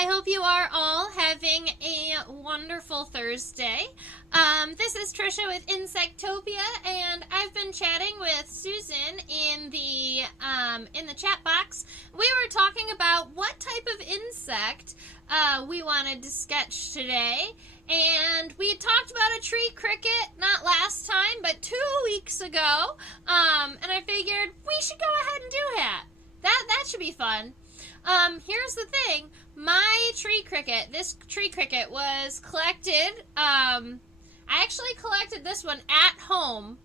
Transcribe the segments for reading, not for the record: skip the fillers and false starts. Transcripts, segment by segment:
I hope you are all having a wonderful Thursday. This is Trisha with Insectopia, and I've been chatting with Susan in the chat box. We were talking about what type of insect we wanted to sketch today, and we talked about a tree cricket not last time, but 2 weeks ago. And I figured we should go ahead and do that. That should be fun. Here's the thing. This tree cricket was collected, I actually collected this one at home,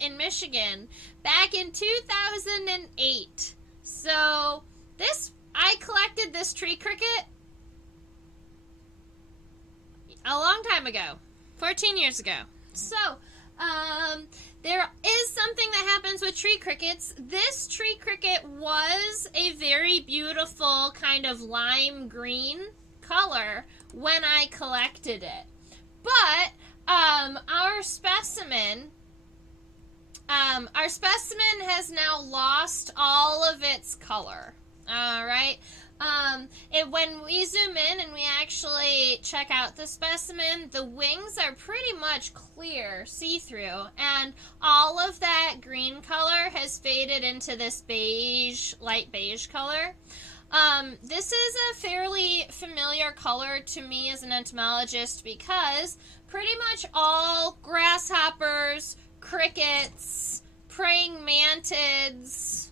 in Michigan back in 2008. So, I collected this tree cricket a long time ago, 14 years ago. So, there is something that happens with tree crickets. This tree cricket was a very beautiful kind of lime green color when I collected it. But our specimen has now lost all of its color. All right. When we zoom in and we actually check out the specimen, the wings are pretty much clear, see-through, and all of that green color has faded into this beige, light beige color. This is a fairly familiar color to me as an entomologist because pretty much all grasshoppers, crickets, praying mantids,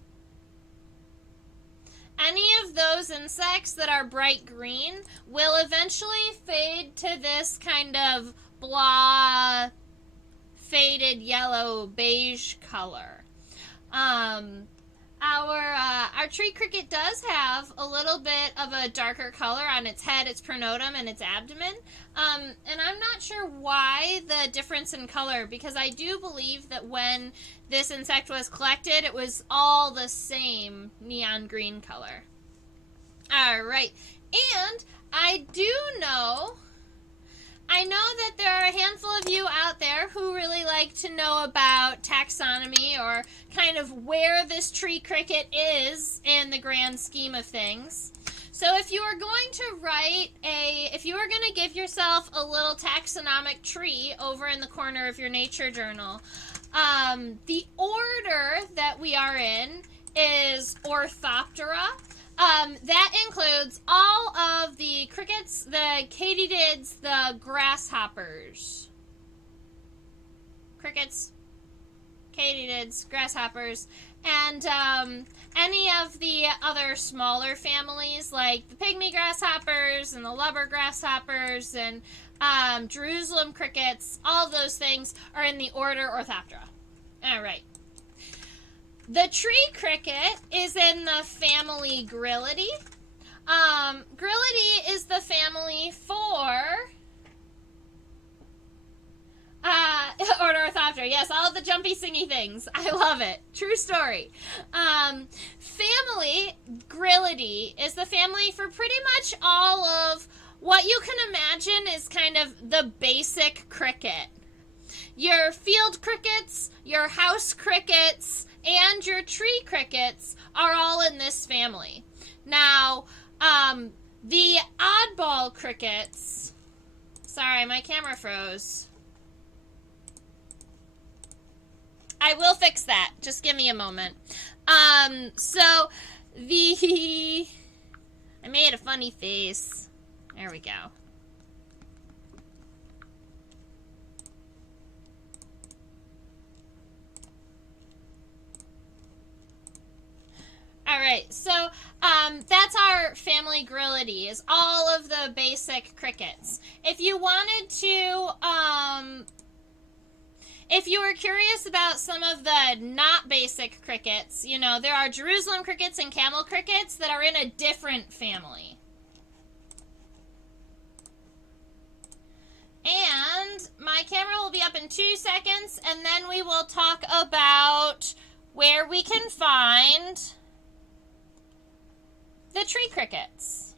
any of those insects that are bright green will eventually fade to this kind of blah, faded yellow beige color. Our tree cricket does have a little bit of a darker color on its head, its pronotum, and its abdomen. And I'm not sure why the difference in color, because I do believe that when this insect was collected, it was all the same neon green color. All right. And I know that there are a handful of you out there who really like to know about taxonomy or kind of where this tree cricket is in the grand scheme of things. So if you are going to give yourself a little taxonomic tree over in the corner of your nature journal, the order that we are in is Orthoptera. That includes all of the crickets, the katydids, the grasshoppers. Crickets, katydids, grasshoppers, and any of the other smaller families like the pygmy grasshoppers and the lubber grasshoppers and Jerusalem crickets. All of those things are in the order Orthoptera. All right. The tree cricket is in the family Grylidae. Grylidae is the family for order Orthoptera. Yes, all of the jumpy, singy things. I love it. True story. Family Grylidae is the family for pretty much all of what you can imagine is kind of the basic cricket. Your field crickets, your house crickets, and your tree crickets are all in this family. Now, the oddball crickets... Sorry, my camera froze. I will fix that. Just give me a moment. I made a funny face. There we go. All right, so that's our family Grylidae, is all of the basic crickets. If you wanted to, if you were curious about some of the not basic crickets, you know, there are Jerusalem crickets and camel crickets that are in a different family. And my camera will be up in 2 seconds, and then we will talk about where we can find the tree crickets.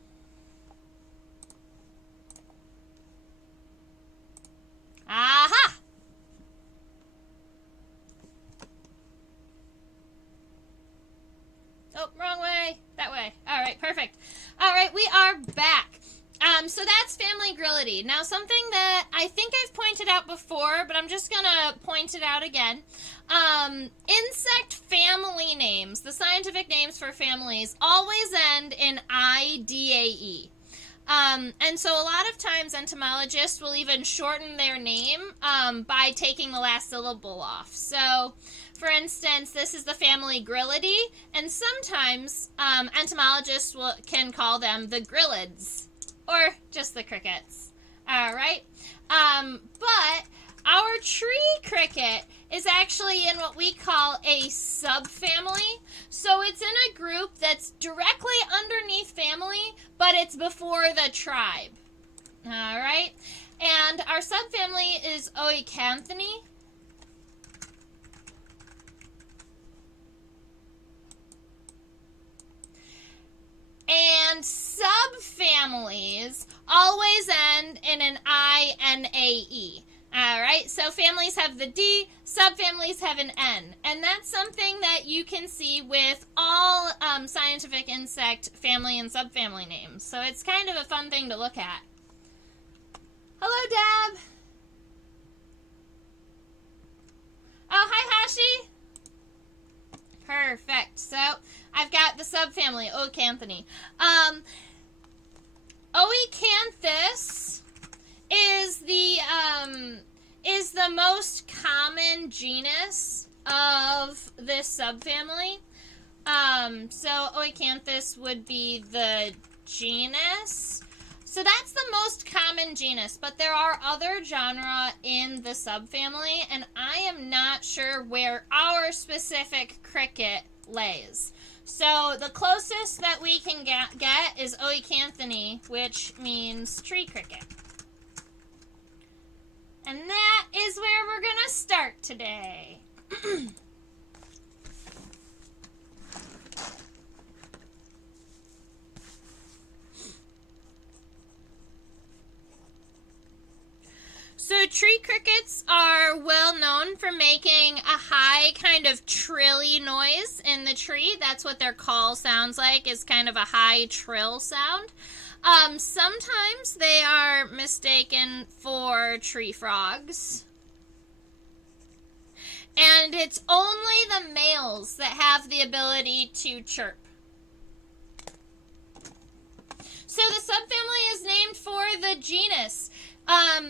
Aha! Oh, wrong way. That way. All right, perfect. All right, we are back. So that's family Grillidae. Now, something that I think I've pointed out before, but I'm just going to point it out again. Insect family names, the scientific names for families, always end in IDAE. And so a lot of times entomologists will even shorten their name by taking the last syllable off. So, for instance, this is the family Grillidae, and sometimes entomologists can call them the grillids, or just the crickets. All right? But our tree cricket is actually in what we call a subfamily. So it's in a group that's directly underneath family, but it's before the tribe. All right? And our subfamily is Oecanthini. And subfamilies always end in an INAE. All right, so families have the D, subfamilies have an N. And that's something that you can see with all scientific insect family and subfamily names. So it's kind of a fun thing to look at. Hello, Deb. Oh, hi, Hashi. Perfect. So I've got the subfamily, Oecanthini. Oecanthus is the most common genus of this subfamily. So Oecanthus would be the genus. So that's the most common genus, but there are other genera in the subfamily, and I am not sure where our specific cricket lays. So the closest that we can get is Oecanthini, which means tree cricket. And that is where we're going to start today. So tree crickets are well known for making a high kind of trilly noise in the tree. That's what their call sounds like, is kind of a high trill sound. Sometimes they are mistaken for tree frogs. And it's only the males that have the ability to chirp. So the subfamily is named for the genus.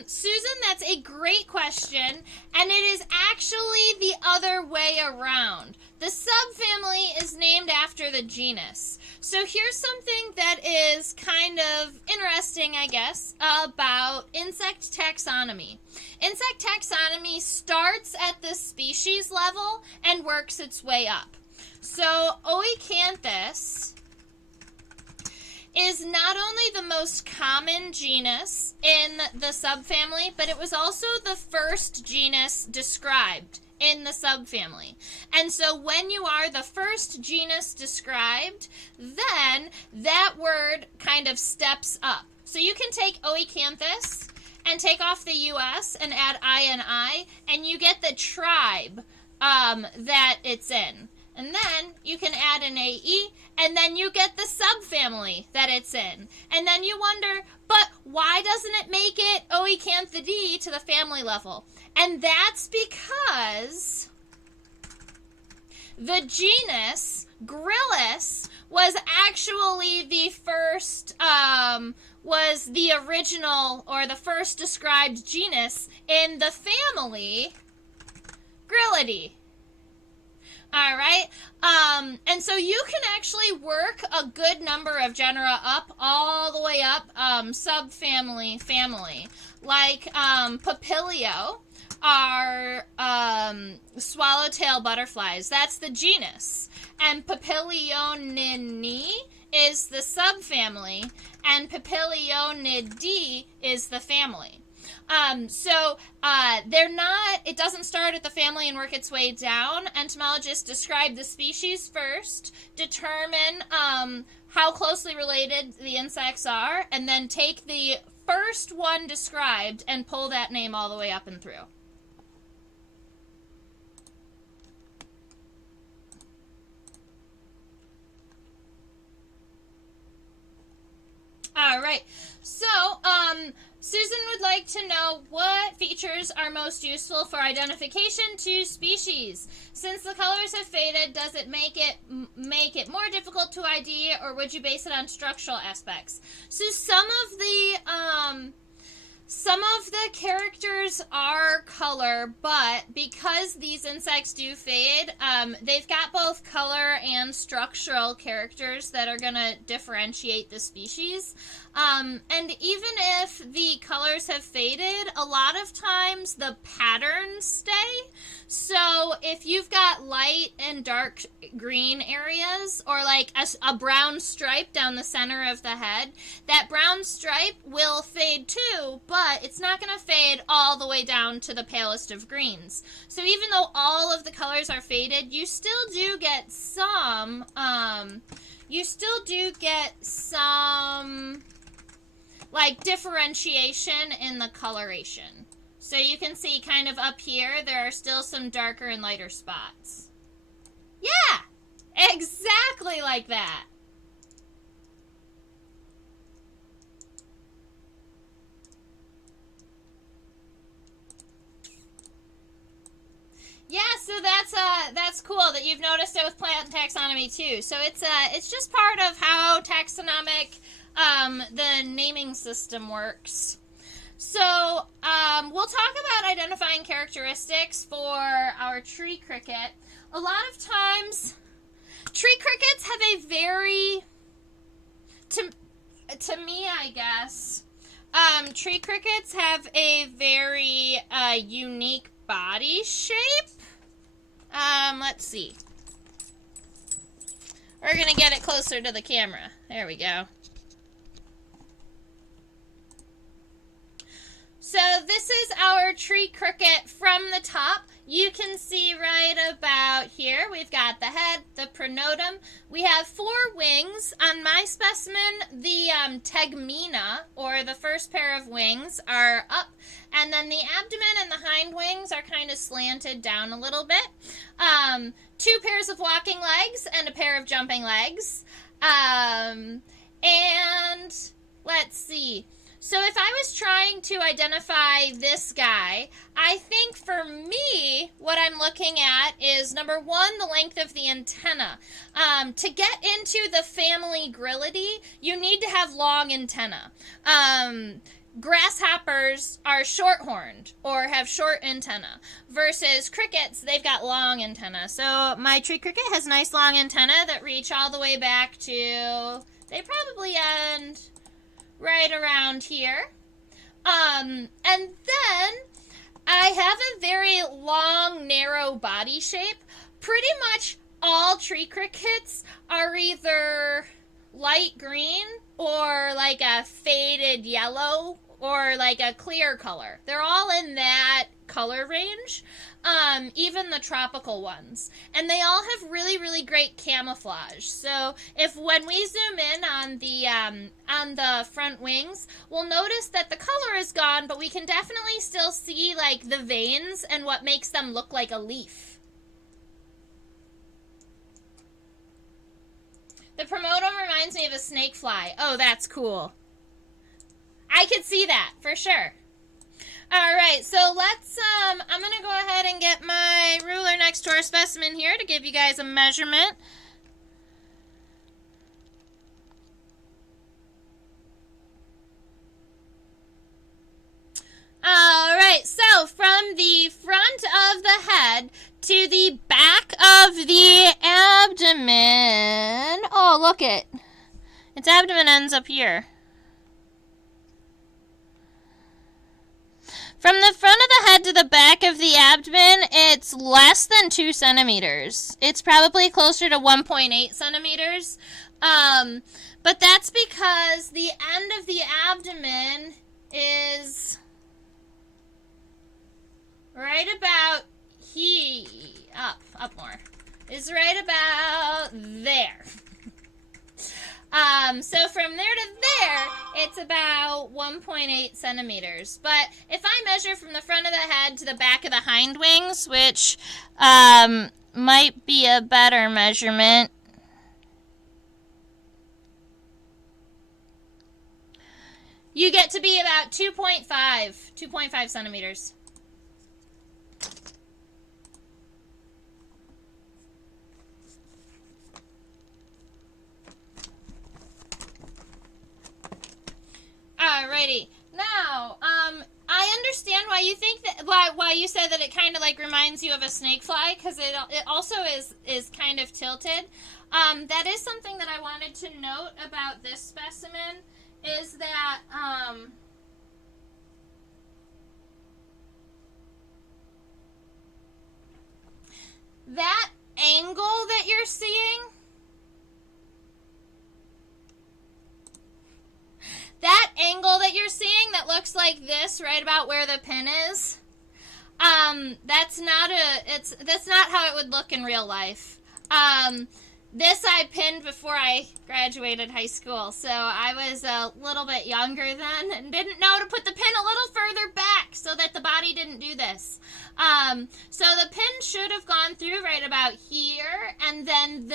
Susan, that's a great question, and it is actually the other way around. The subfamily is named after the genus. So here's something that is kind of interesting, I guess, about insect taxonomy. Insect taxonomy starts at the species level and works its way up. So Oecanthus is not only the most common genus in the subfamily, but it was also the first genus described in the subfamily. And so when you are the first genus described, then that word kind of steps up. So you can take Oecanthus and take off the US and add INI, and you get the tribe that it's in. And then you can add an AE, and then you get the subfamily that it's in. And then you wonder, but why doesn't it make it Oecanthidae to the family level? And that's because the genus Gryllus was actually the first, was the original or the first described genus in the family Grillidae. All right, and so you can actually work a good number of genera up, all the way up, subfamily, family. Like, Papilio are swallowtail butterflies. That's the genus. And Papilioninae is the subfamily, and Papilionidae is the family. They're not, it doesn't start at the family and work its way down. Entomologists describe the species first, determine how closely related the insects are, and then take the first one described and pull that name all the way up and through. All right. So, Susan would like to know what features are most useful for identification to species. Since the colors have faded, does it make it more difficult to ID, or would you base it on structural aspects? So some of the characters are color, but because these insects do fade, they've got both color and structural characters that are going to differentiate the species. And even if the colors have faded, a lot of times the patterns stay. So if you've got light and dark green areas, or like a brown stripe down the center of the head, that brown stripe will fade too, but it's not going to fade all the way down to the palest of greens. So even though all of the colors are faded, you still do get some, like differentiation in the coloration. So you can see kind of up here, there are still some darker and lighter spots. Yeah, exactly like that. Yeah, so that's cool that you've noticed it with plant taxonomy too. So it's just part of how taxonomic the naming system works. So we'll talk about identifying characteristics for our tree cricket. A lot of times, tree crickets have a very, to me, I guess, tree crickets have a very unique body shape. Let's see. We're going to get it closer to the camera. There we go. So this is our tree cricket from the top. You can see right about here, we've got the head, the pronotum. We have 4 wings. On my specimen, the tegmina, or the first pair of wings, are up, and then the abdomen and the hind wings are kind of slanted down a little bit. 2 pairs of walking legs and a pair of jumping legs. And let's see. So if I was trying to identify this guy, I think for me, what I'm looking at is, number 1, the length of the antenna. To get into the family Grillidae, you need to have long antenna. Grasshoppers are short-horned or have short antenna, versus crickets, they've got long antenna. So my tree cricket has nice long antenna that reach all the way back to, they probably end right around here. And then I have a very long, narrow body shape. Pretty much all tree crickets are either light green or like a faded yellow or like a clear color. They're all in that color range, even the tropical ones. And they all have really, really great camouflage. So when we zoom in on the front wings, we'll notice that the color is gone, but we can definitely still see like the veins and what makes them look like a leaf. The promotum reminds me of a snake fly. Oh, that's cool. I could see that for sure. All right, so let's, I'm going to go ahead and get my ruler next to our specimen here to give you guys a measurement. All right, so from the front of the head to the back of the abdomen. Oh, look it. Its abdomen ends up here. From the front of the head to the back of the abdomen, it's less than 2 centimeters. It's probably closer to 1.8 centimeters. But that's because the end of the abdomen is right about up more. Is right about there. So from there to there, it's about 1.8 centimeters. But if I measure from the front of the head to the back of the hind wings, which might be a better measurement. You get to be about 2.5 centimeters. Alrighty. Now, I understand why you think that, why you said that it kind of like reminds you of a snake fly, because it also is kind of tilted. That is something that I wanted to note about this specimen, is that, that angle that you're seeing, that looks like this, right about where the pin is, that's not how it would look in real life. This I pinned before I graduated high school, so I was a little bit younger then and didn't know to put the pin a little further back so that the body didn't do this. So the pin should have gone through right about here, and then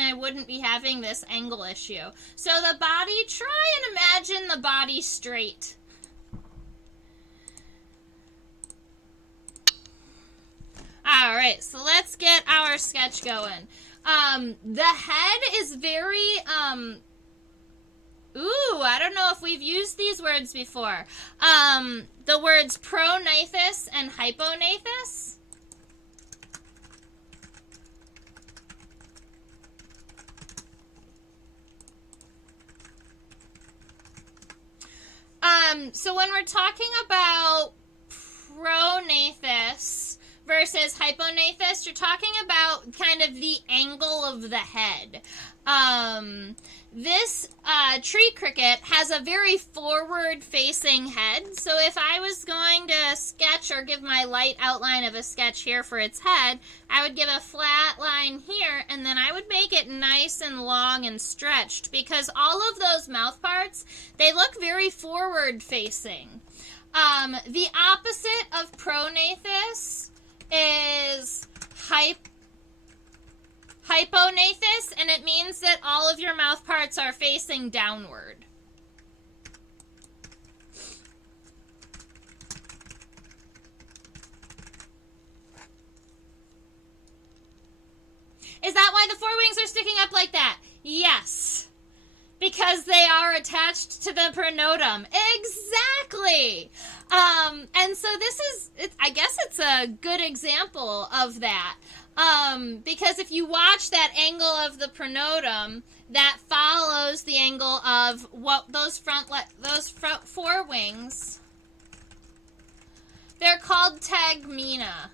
I wouldn't be having this angle issue. So the body, try and imagine the body straight. All right, so let's get our sketch going. The head is very, I don't know if we've used these words before. The words prognathus and hypognathus. So when we're talking about prognathus versus hypognathus, you're talking about kind of the angle of the head. This tree cricket has a very forward-facing head, so if I was going to sketch or give my light outline of a sketch here for its head, I would give a flat line here, and then I would make it nice and long and stretched, because all of those mouth parts, they look very forward-facing. The opposite of prognathus is hypognathus, and it means that all of your mouth parts are facing downward. Is that why the forewings are sticking up like that? Yes. Because they are attached to the pronotum. Exactly. And so this is, I guess it's a good example of that. Because if you watch that angle of the pronotum, that follows the angle of what those front forewings. They're called tegmina.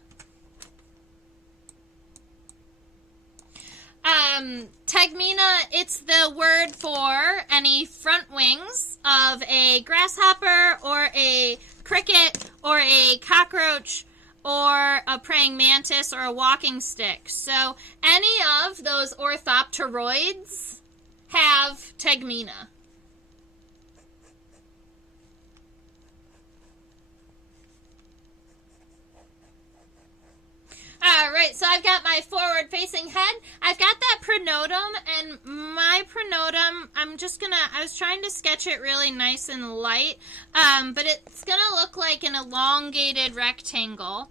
Tegmina, it's the word for any front wings of a grasshopper or a cricket or a cockroach or a praying mantis or a walking stick. So any of those orthopteroids have tegmina. Alright, so I've got my forward-facing head. I've got that pronotum, and my pronotum, I was trying to sketch it really nice and light, but it's going to look like an elongated rectangle.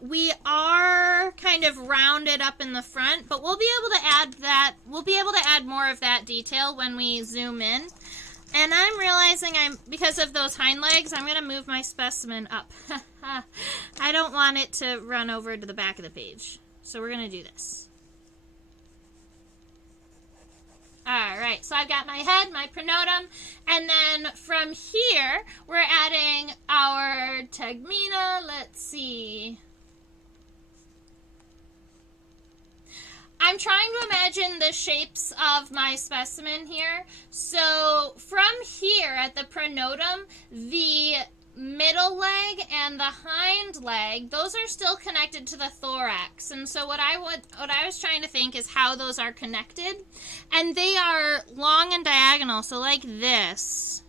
We are kind of rounded up in the front, but we'll be able to add more of that detail when we zoom in. And I'm realizing because of those hind legs, I'm going to move my specimen up. I don't want it to run over to the back of the page. So we're going to do this. Alright, so I've got my head, my pronotum, and then from here, we're adding our tegmina. Let's see. I'm trying to imagine the shapes of my specimen here. So from here at the pronotum, the middle leg and the hind leg, those are still connected to the thorax. And so what I was trying to think is how those are connected. And they are long and diagonal, so like this.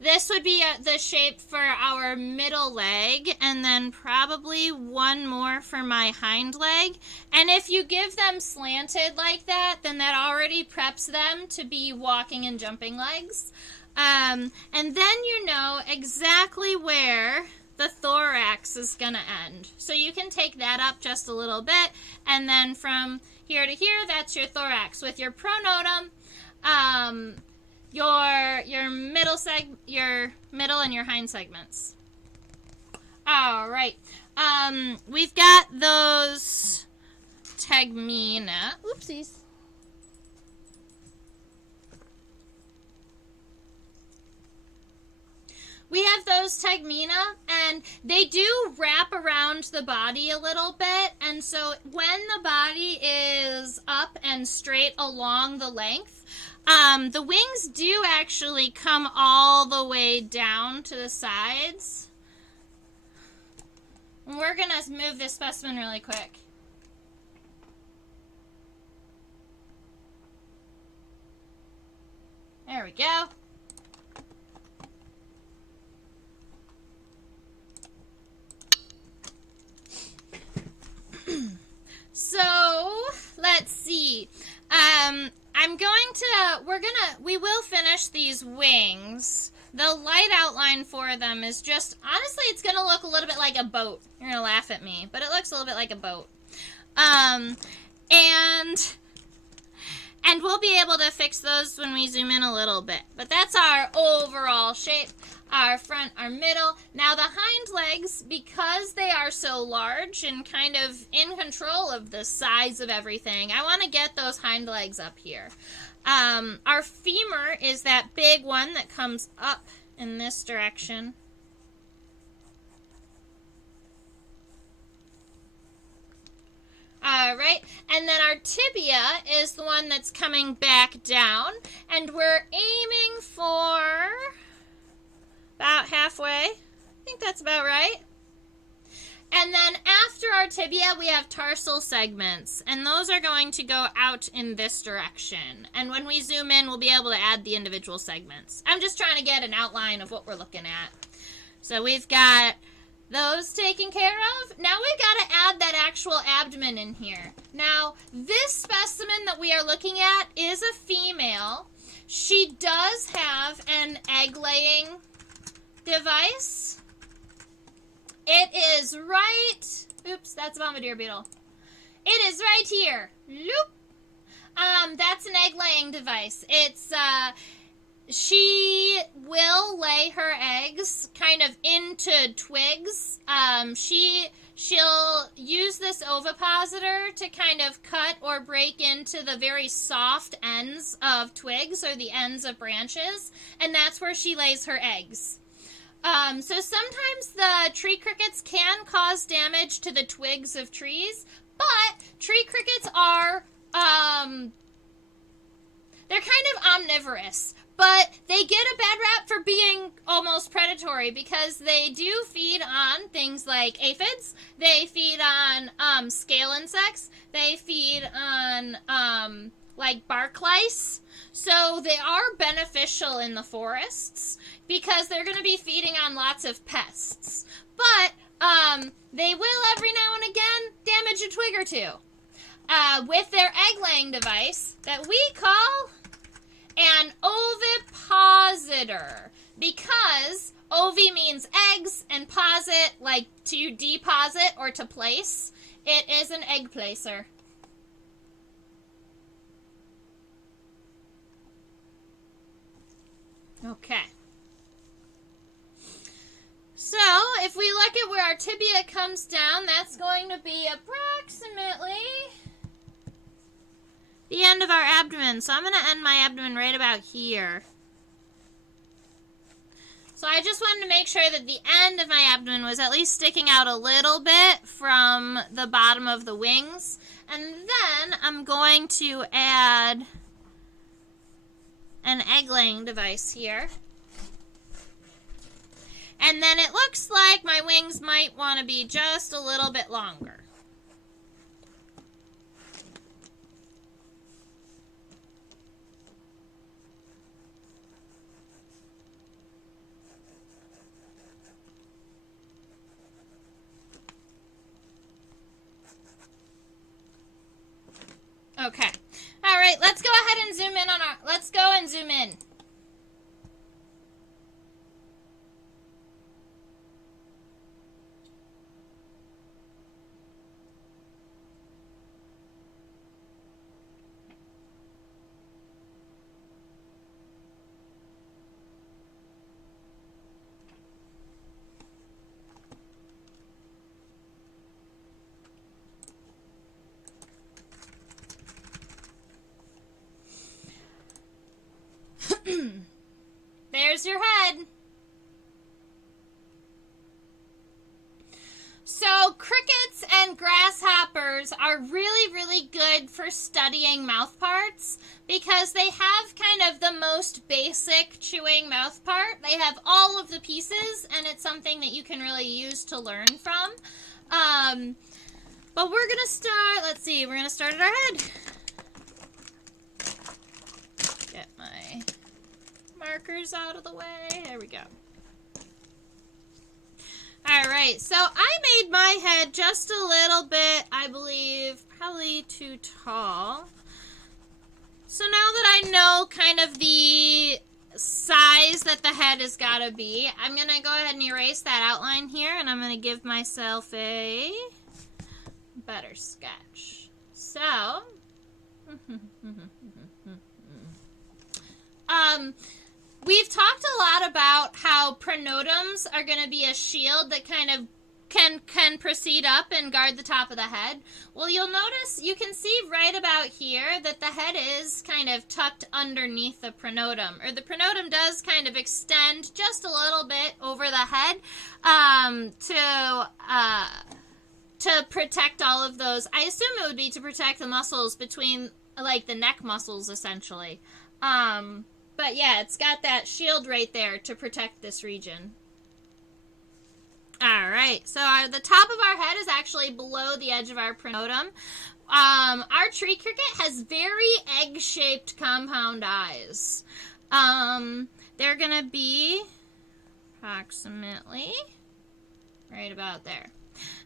This would be the shape for our middle leg, and then probably one more for my hind leg. And if you give them slanted like that, then that already preps them to be walking and jumping legs. And then you know exactly where the thorax is going to end. So you can take that up just a little bit, and then from here to here, that's your thorax. With your pronotum, your middle and your hind segments. All right. We've got those tegmina. Oopsies. We have those tegmina, and they do wrap around the body a little bit, and so when the body is up and straight along the length, the wings do actually come all the way down to the sides. We're going to move this specimen really quick. There we go. So, let's see. We will finish these wings. The light outline for them is just, honestly, it's going to look a little bit like a boat. You're going to laugh at me, but it looks a little bit like a boat. And we'll be able to fix those when we zoom in a little bit. But that's our overall shape. Our front, our middle. Now the hind legs, because they are so large and kind of in control of the size of everything, I want to get those hind legs up here. Our femur is that big one that comes up in this direction. All right, and then our tibia is the one that's coming back down, and we're aiming for about halfway. I think that's about right. And then after our tibia, we have tarsal segments, and those are going to go out in this direction. And when we zoom in, we'll be able to add the individual segments. I'm just trying to get an outline of what we're looking at. So we've got those taken care of. Now we've got to add that actual abdomen in here. Now, this specimen that we are looking at is a female. She does have an egg-laying device. It is right, oops, that's a bombardier beetle. It is right here. Loop. That's an egg-laying device. It's, she will lay her eggs kind of into twigs. She'll use this ovipositor to kind of cut or break into the very soft ends of twigs or the ends of branches, and that's where she lays her eggs. So sometimes the tree crickets can cause damage to the twigs of trees, but tree crickets are, they're kind of omnivorous, but they get a bad rap for being almost predatory because they do feed on things like aphids, they feed on, scale insects, they feed on, like bark lice. So they are beneficial in the forests because they're going to be feeding on lots of pests. But they will every now and again damage a twig or two with their egg-laying device that we call an ovipositor, because ovi means eggs and posit, like to deposit or to place. It is an egg placer. Okay. So, if we look at where our tibia comes down, that's going to be approximately the end of our abdomen. So I'm going to end my abdomen right about here. So I just wanted to make sure that the end of my abdomen was at least sticking out a little bit from the bottom of the wings. And then I'm going to add an egg-laying device here. And then it looks like my wings might want to be just a little bit longer. Okay. All right, let's go ahead and zoom in on our, let's go and zoom in. There's your head. So crickets and grasshoppers are really, really good for studying mouth parts because they have kind of the most basic chewing mouth part. They have all of the pieces, and it's something that you can really use to learn from. But we're going to start, let's see, we're going to start at our head. Get my markers out of the way. There we go. Alright, so I made my head just a little bit, I believe, probably too tall. So now that I know kind of the size that the head has got to be, I'm going to go ahead and erase that outline here, and I'm going to give myself a better sketch. So, we've talked a lot about how pronotums are going to be a shield that kind of can proceed up and guard the top of the head. Well, you'll notice, you can see right about here that the head is kind of tucked underneath the pronotum, or the pronotum does kind of extend just a little bit over the head to protect all of those. I assume it would be to protect the muscles between, like, the neck muscles, essentially. But yeah, it's got that shield right there to protect this region. Alright, so the top of our head is actually below the edge of our pronotum. Our tree cricket has very egg-shaped compound eyes. They're going to be approximately right about there.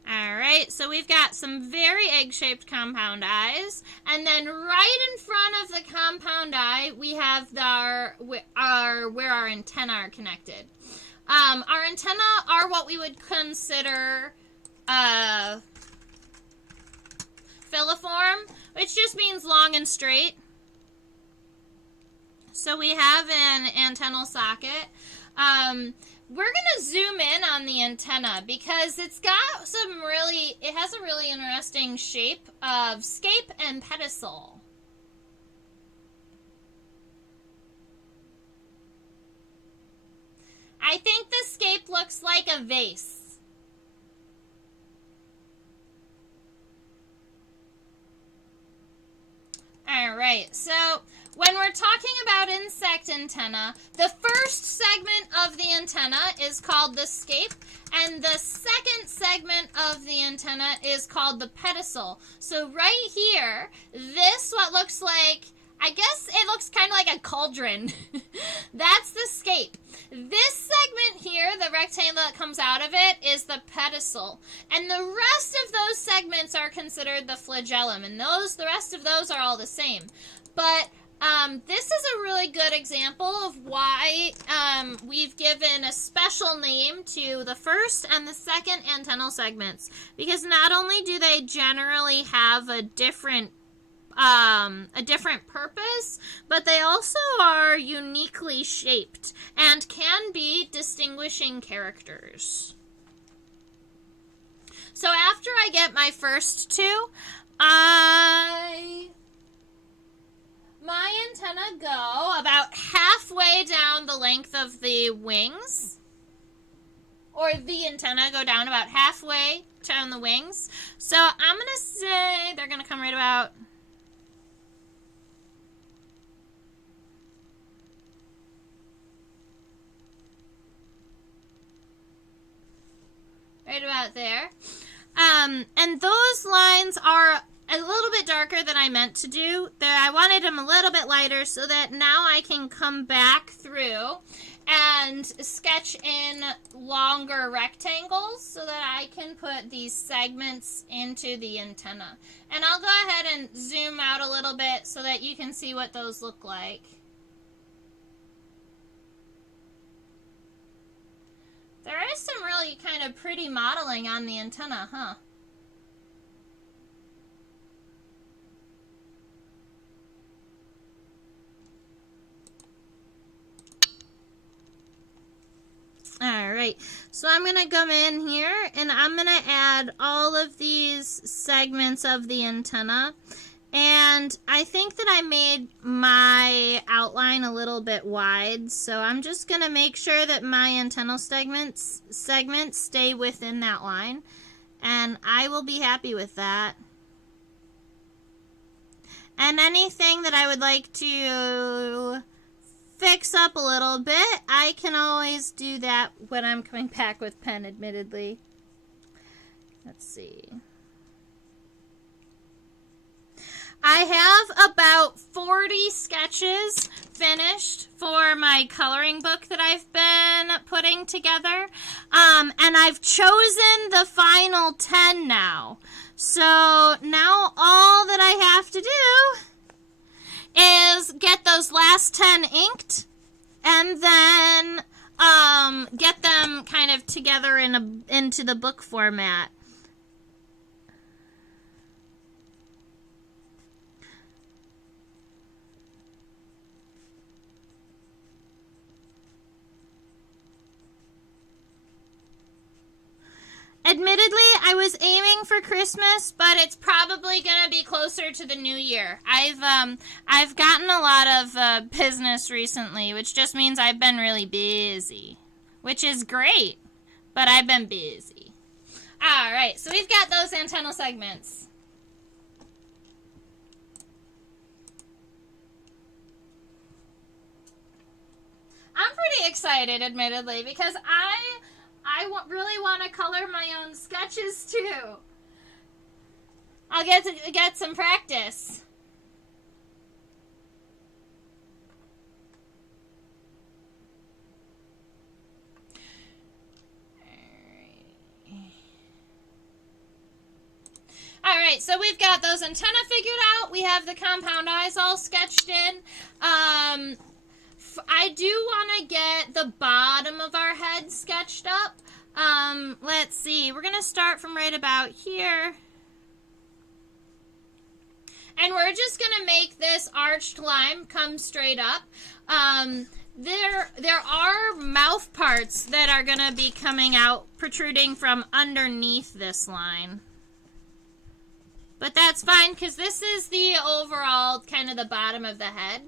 Alright, so we've got some very egg-shaped compound eyes, and then right in front of the compound eye, we have where our antennae are connected. Our antennae are what we would consider filiform, which just means long and straight. So we have an antennal socket. We're going to zoom in on the antenna because it has a really interesting shape of scape and pedicel. I think the scape looks like a vase. Alright, so when we're talking about insect antenna, the first segment of the antenna is called the scape, and the second segment of the antenna is called the pedicel. So right here, what looks like, I guess it looks kind of like a cauldron. That's the scape. This segment here, the rectangle that comes out of it, is the pedicel. And the rest of those segments are considered the flagellum. And the rest of those are all the same. But this is a really good example of why we've given a special name to the first and the second antennal segments. Because not only do they generally have a different purpose, but they also are uniquely shaped and can be distinguishing characters. So after I get my first two, my antenna go about halfway down the length of the wings, or the antenna go down about halfway down the wings. So I'm going to say they're going to come right about there. And those lines are a little bit darker than I meant to do. I wanted them a little bit lighter so that now I can come back through and sketch in longer rectangles so that I can put these segments into the antenna. And I'll go ahead and zoom out a little bit so that you can see what those look like. There is some really kind of pretty modeling on the antenna, huh? Alright, so I'm going to come in here and I'm going to add all of these segments of the antenna. And I think that I made my outline a little bit wide, so I'm just going to make sure that my antenna segments stay within that line. And I will be happy with that. And anything that I would like to fix up a little bit, I can always do that when I'm coming back with pen, admittedly. Let's see. I have about 40 sketches finished for my coloring book that I've been putting together. And I've chosen the final 10 now. So now all that I have to do is get those last 10 inked and then get them kind of together into the book format. Admittedly, I was aiming for Christmas, but it's probably going to be closer to the new year. I've gotten a lot of business recently, which just means I've been really busy, which is great, but I've been busy. All right, so we've got those antenna segments. I'm pretty excited, admittedly, because I really want to color my own sketches too. I'll get to get some practice. Alright, so we've got those antenna figured out. We have the compound eyes all sketched in. I do want to get the bottom of our head sketched up. Let's see. We're going to start from right about here. And we're just going to make this arched line come straight up. There are mouth parts that are going to be coming out, protruding from underneath this line. But that's fine because this is the overall kind of the bottom of the head.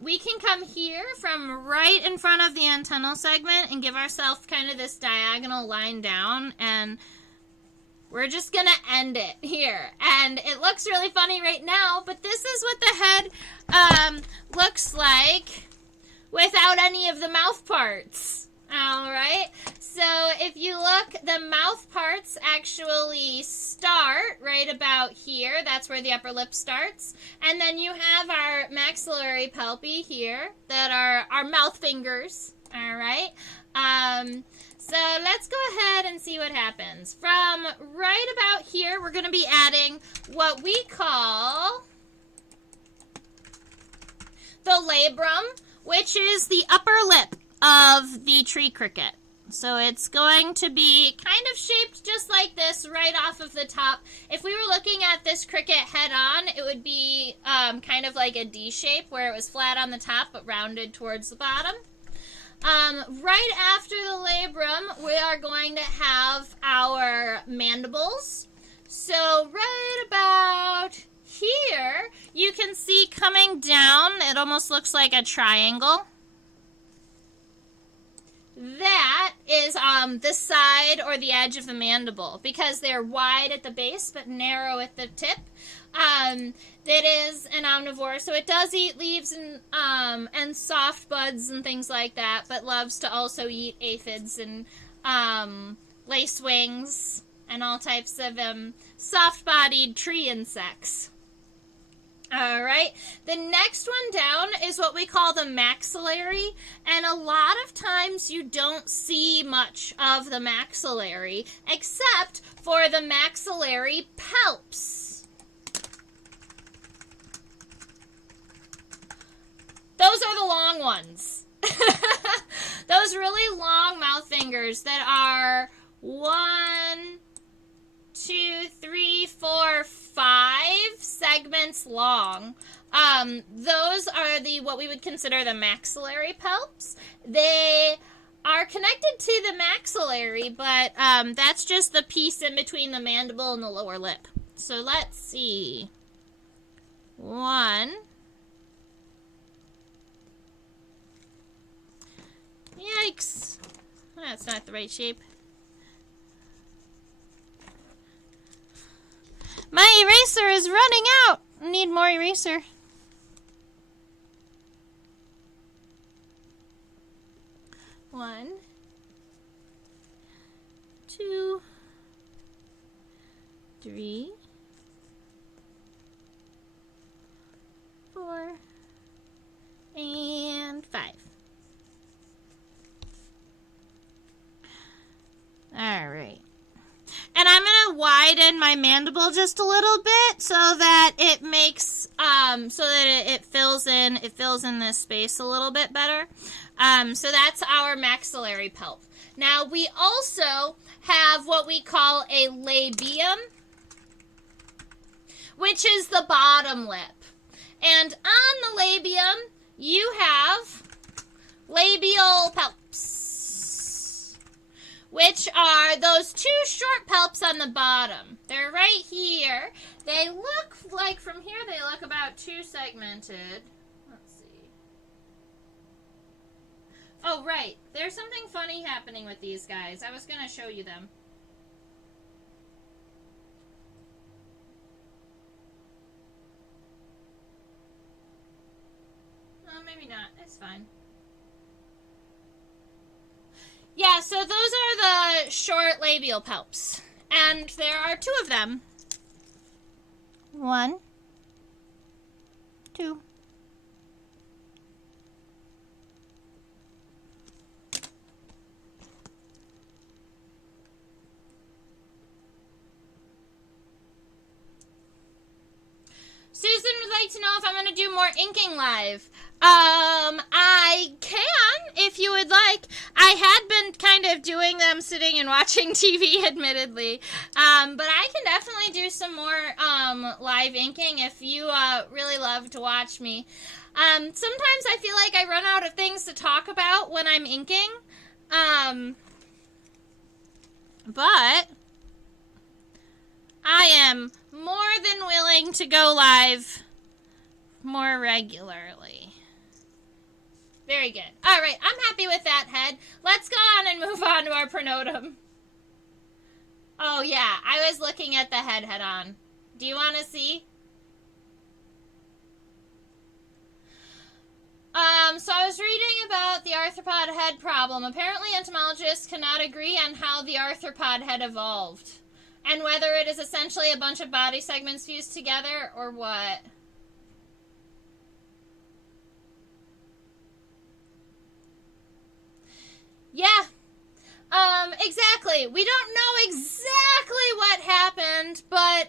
We can come here from right in front of the antenna segment and give ourselves kind of this diagonal line down, and we're just going to end it here. And it looks really funny right now, but this is what the head looks like without any of the mouth parts. Alright, so if you look, the mouth parts actually start right about here. That's where the upper lip starts. And then you have our maxillary palpi here that are our mouth fingers. Alright, so let's go ahead and see what happens. From right about here, we're going to be adding what we call the labrum, which is the upper lip of the tree cricket. So it's going to be kind of shaped just like this right off of the top. If we were looking at this cricket head on, it would be kind of like a D shape where it was flat on the top but rounded towards the bottom. Right after the labrum, we are going to have our mandibles. So right about here, you can see coming down, it almost looks like a triangle. That is the side or the edge of the mandible because they're wide at the base but narrow at the tip. It is an omnivore, so it does eat leaves and soft buds and things like that, but loves to also eat aphids and lacewings and all types of soft-bodied tree insects. All right, the next one down is what we call the maxillary, and a lot of times you don't see much of the maxillary except for the maxillary palps. Those are the long ones. Those really long mouth fingers that are 1, 2, 3, 4, 5 segments long. Those are what we would consider the maxillary palps. They are connected to the maxillary, but that's just the piece in between the mandible and the lower lip. So let's see. 1. Yikes. That's not the right shape. My eraser is running out. I need more eraser. One, 2, 3, 4, and 5. All right. And I'm going to widen my mandible just a little bit so that it makes, it fills in this space a little bit better. So that's our maxillary pulp. Now we also have what we call a labium, which is the bottom lip. And on the labium, you have labial palps, which are those 2 short palps on the bottom. They're right here. They look like, from here, they look about 2 segmented. Let's see. Oh, right. There's something funny happening with these guys. I was going to show you them. Oh, maybe not. It's fine. Yeah, so those are the short labial palps. And there are 2 of them. 1, 2. Susan would like to know if I'm going to do more inking live. I can, if you would like. I had been kind of doing them sitting and watching TV, admittedly. But I can definitely do some more live inking if you really love to watch me. Sometimes I feel like I run out of things to talk about when I'm inking. But I am more than willing to go live more regularly. Very good. All right, I'm happy with that head. Let's go on and move on to our pronotum. Oh, yeah, I was looking at the head head-on. Do you want to see? So I was reading about the arthropod head problem. Apparently, entomologists cannot agree on how the arthropod head evolved, and whether it is essentially a bunch of body segments fused together or what. Yeah, exactly. We don't know exactly what happened, but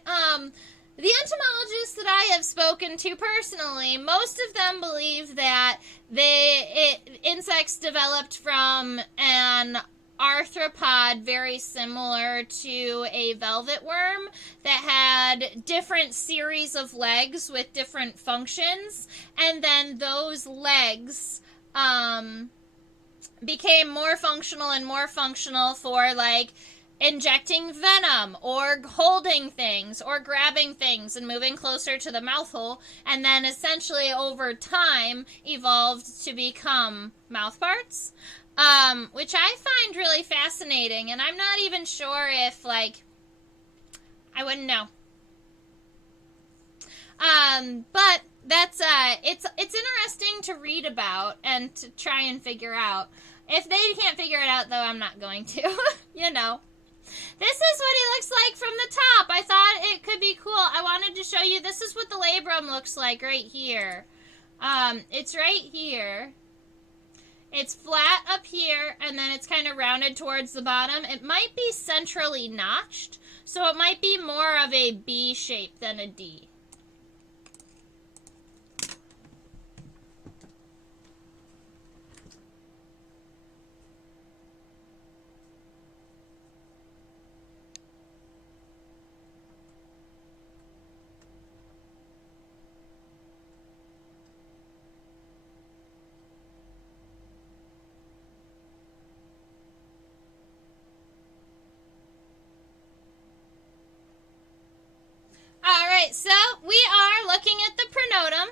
the entomologists that I have spoken to personally, most of them believe that insects developed from an arthropod very similar to a velvet worm that had different series of legs with different functions, and then those legs became more functional for, like, injecting venom or holding things or grabbing things and moving closer to the mouth hole, and then essentially over time evolved to become mouth parts, which I find really fascinating, and I'm not even sure if, like, I wouldn't know. But that's, it's interesting to read about and to try and figure out. If they can't figure it out, though, I'm not going to, you know. This is what he looks like from the top. I thought it could be cool. I wanted to show you. This is what the labrum looks like right here. It's right here. It's flat up here, and then it's kind of rounded towards the bottom. It might be centrally notched, so it might be more of a B shape than a D. Alright, so we are looking at the pronotum.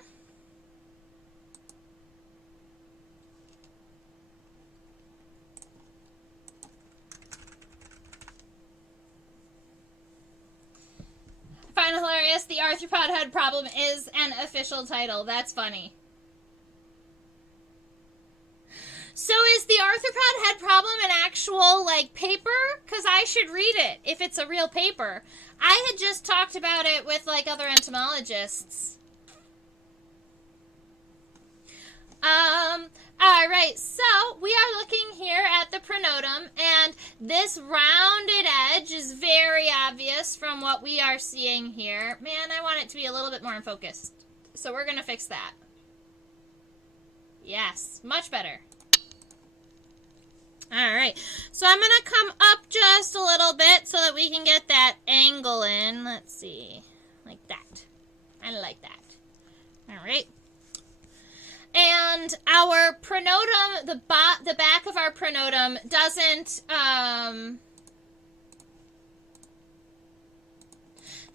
I find it hilarious. The arthropod head problem is an official title. That's funny. So is the arthropod head problem an actual, like, paper? Because I should read it if it's a real paper. I had just talked about it with, like, other entomologists. Alright, so we are looking here at the pronotum, and this rounded edge is very obvious from what we are seeing here. Man, I want it to be a little bit more in focus. So we're going to fix that. Yes, much better. Alright, so I'm going to come up just a little bit so that we can get that angle in. Let's see, like that. I like that. Alright. And our pronotum, the back of our pronotum doesn't,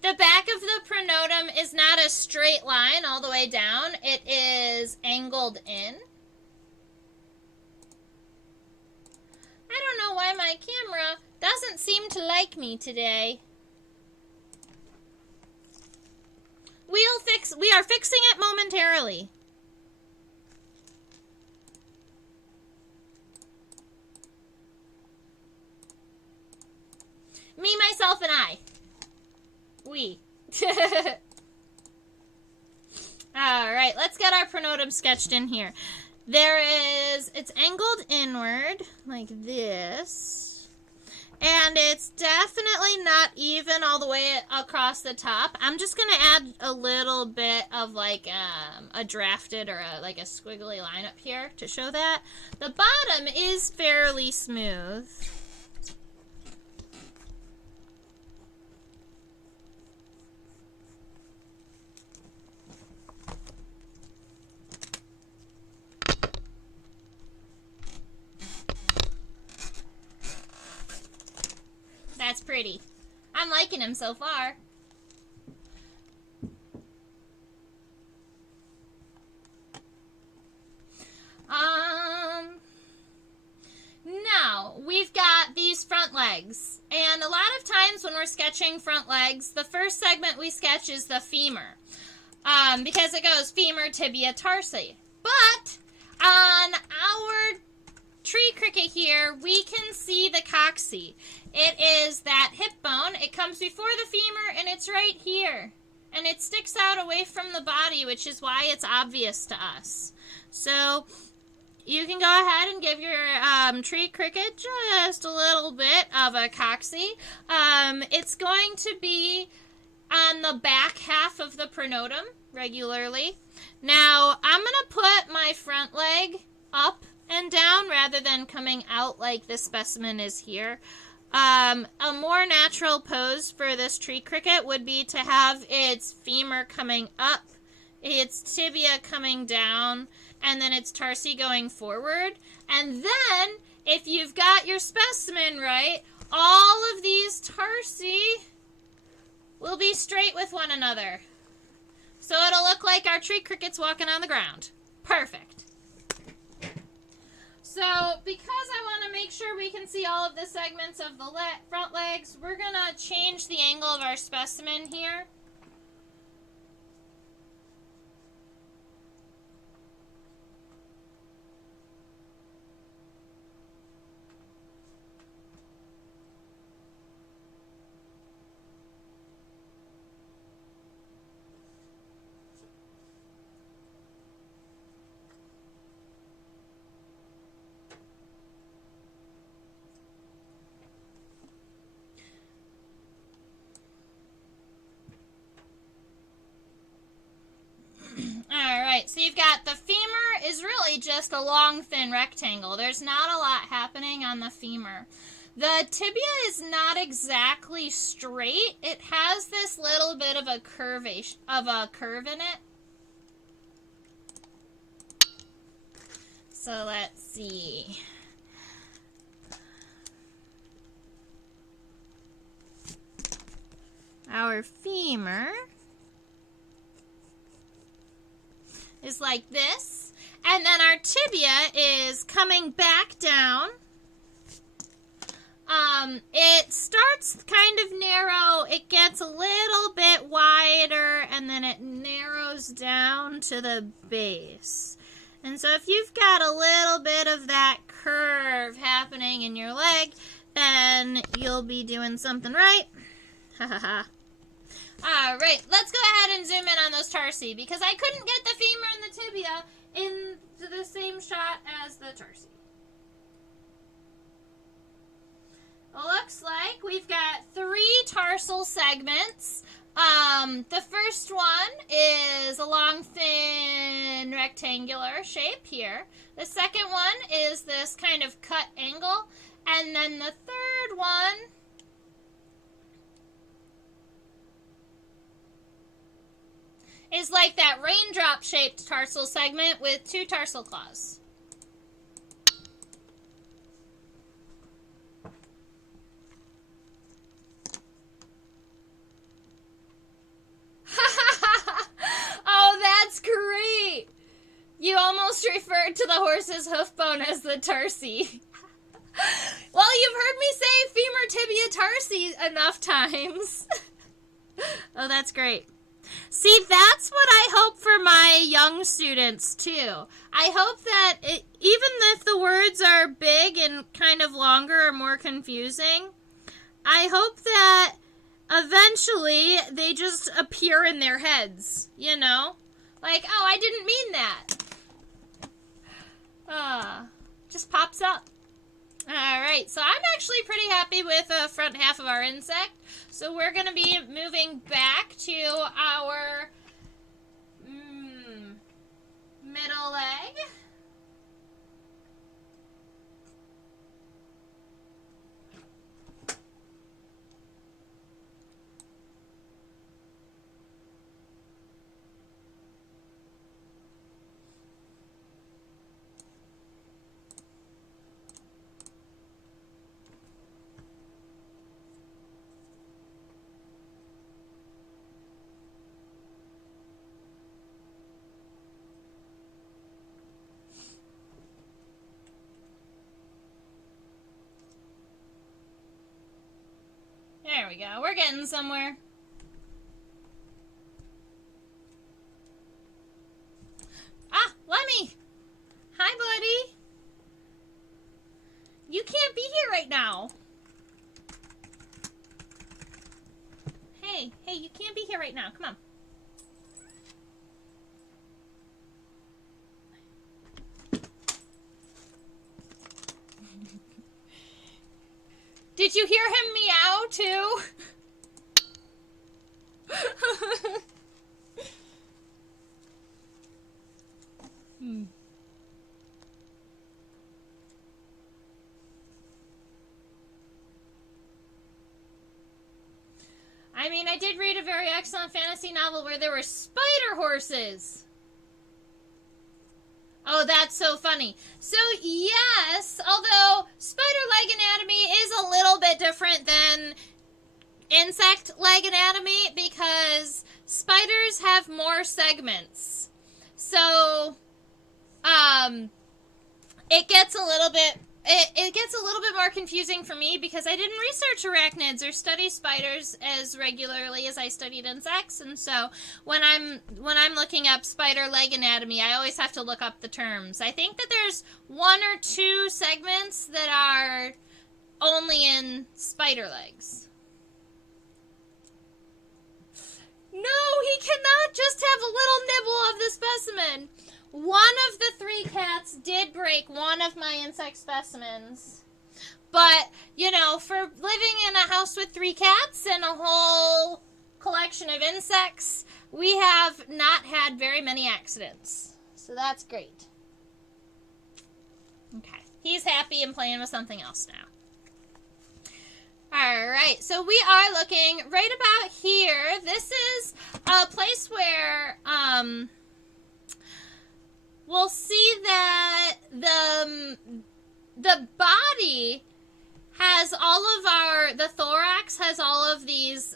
the back of the pronotum is not a straight line all the way down. It is angled in. I don't know why my camera doesn't seem to like me today. We are fixing it momentarily. Me, myself, and I. We. Alright, let's get our pronotum sketched in here. It's angled inward, like this. And it's definitely not even all the way across the top. I'm just going to add a little bit of like a drafted or like a squiggly line up here to show that. The bottom is fairly smooth. That's pretty. I'm liking him so far. Now, we've got these front legs. And a lot of times when we're sketching front legs, the first segment we sketch is the femur. Because it goes femur, tibia, tarsi. But on our tree cricket here, we can see the coccyx. It is that hip bone. It comes before the femur, and it's right here. And it sticks out away from the body, which is why it's obvious to us. So you can go ahead and give your tree cricket just a little bit of a coccyx. It's going to be on the back half of the pronotum regularly. Now, I'm going to put my front leg up and down rather than coming out like this specimen is here. A more natural pose for this tree cricket would be to have its femur coming up, its tibia coming down, and then its tarsi going forward. And then, if you've got your specimen right, all of these tarsi will be straight with one another. So it'll look like our tree cricket's walking on the ground. Perfect. So, because I want to make sure we can see all of the segments of the front legs, we're going to change the angle of our specimen here. got the femur is really just a long, thin rectangle. There's not a lot happening on the femur. The tibia is not exactly straight. It has this little bit of a curve in it. So let's see. Our femur is like this, and then our tibia is coming back down. It starts kind of narrow, it gets a little bit wider, and then it narrows down to the base. And so if you've got a little bit of that curve happening in your leg, then you'll be doing something right. Ha ha ha. Alright, let's go ahead and zoom in on those tarsi, because I couldn't get the femur and the tibia into the same shot as the tarsi. Looks like we've got 3 tarsal segments. The first one is a long, thin, rectangular shape here. The second one is this kind of cut angle. And then the third one is like that raindrop-shaped tarsal segment with 2 tarsal claws. Oh, that's great! You almost referred to the horse's hoof bone as the tarsi. Well, you've heard me say femur, tibia, tarsi enough times. Oh, that's great. See, that's what I hope for my young students, too. I hope that even if the words are big and kind of longer or more confusing, I hope that eventually they just appear in their heads, you know? Like, oh, I didn't mean that. Just pops up. Alright, so I'm actually pretty happy with the front half of our insect. So we're going to be moving back to our middle leg. There we go. We're getting somewhere. Ah, Lemmy! Hi, buddy. You can't be here right now. Hey, you can't be here right now. Come on. Did you hear him meow, too? I mean, I did read a very excellent fantasy novel where there were spider horses. Oh, that's so funny. So, yes, although spider leg anatomy is a little bit different than insect leg anatomy because spiders have more segments. So, it gets a little bit more confusing for me because I didn't research arachnids or study spiders as regularly as I studied insects, and so when I'm looking up spider leg anatomy, I always have to look up the terms. I think that there's 1 or 2 segments that are only in spider legs. No, he cannot just have a little nibble of the specimen. One of the 3 cats did break one of my insect specimens. But, you know, for living in a house with 3 cats and a whole collection of insects, we have not had very many accidents. So that's great. Okay. He's happy and playing with something else now. Alright, so we are looking right about here. This is a place where we'll see that the body has all of the thorax has all of these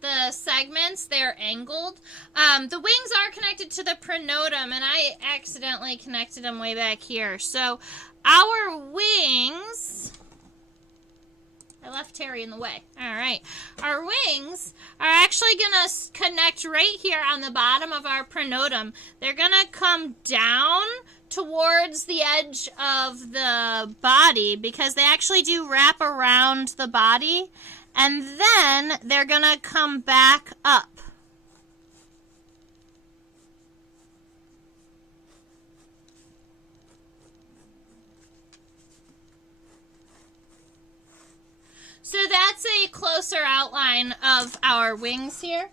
the segments. They're angled. The wings are connected to the pronotum, and I accidentally connected them way back here. So our wings... I left Terry in the way. All right. Our wings are actually going to connect right here on the bottom of our pronotum. They're going to come down towards the edge of the body because they actually do wrap around the body. And then they're going to come back up. So that's a closer outline of our wings here.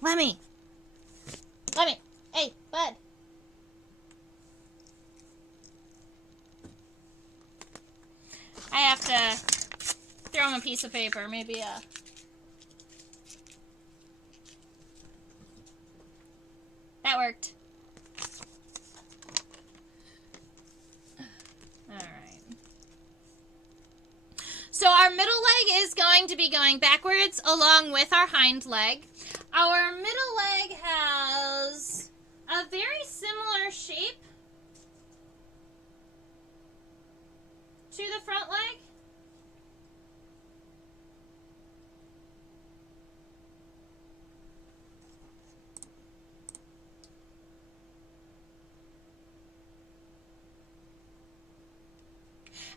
Lemmy. Hey, bud. I have to throw him a piece of paper, maybe that worked. So our middle leg is going to be going backwards along with our hind leg. Our middle leg has a very similar shape to the front leg.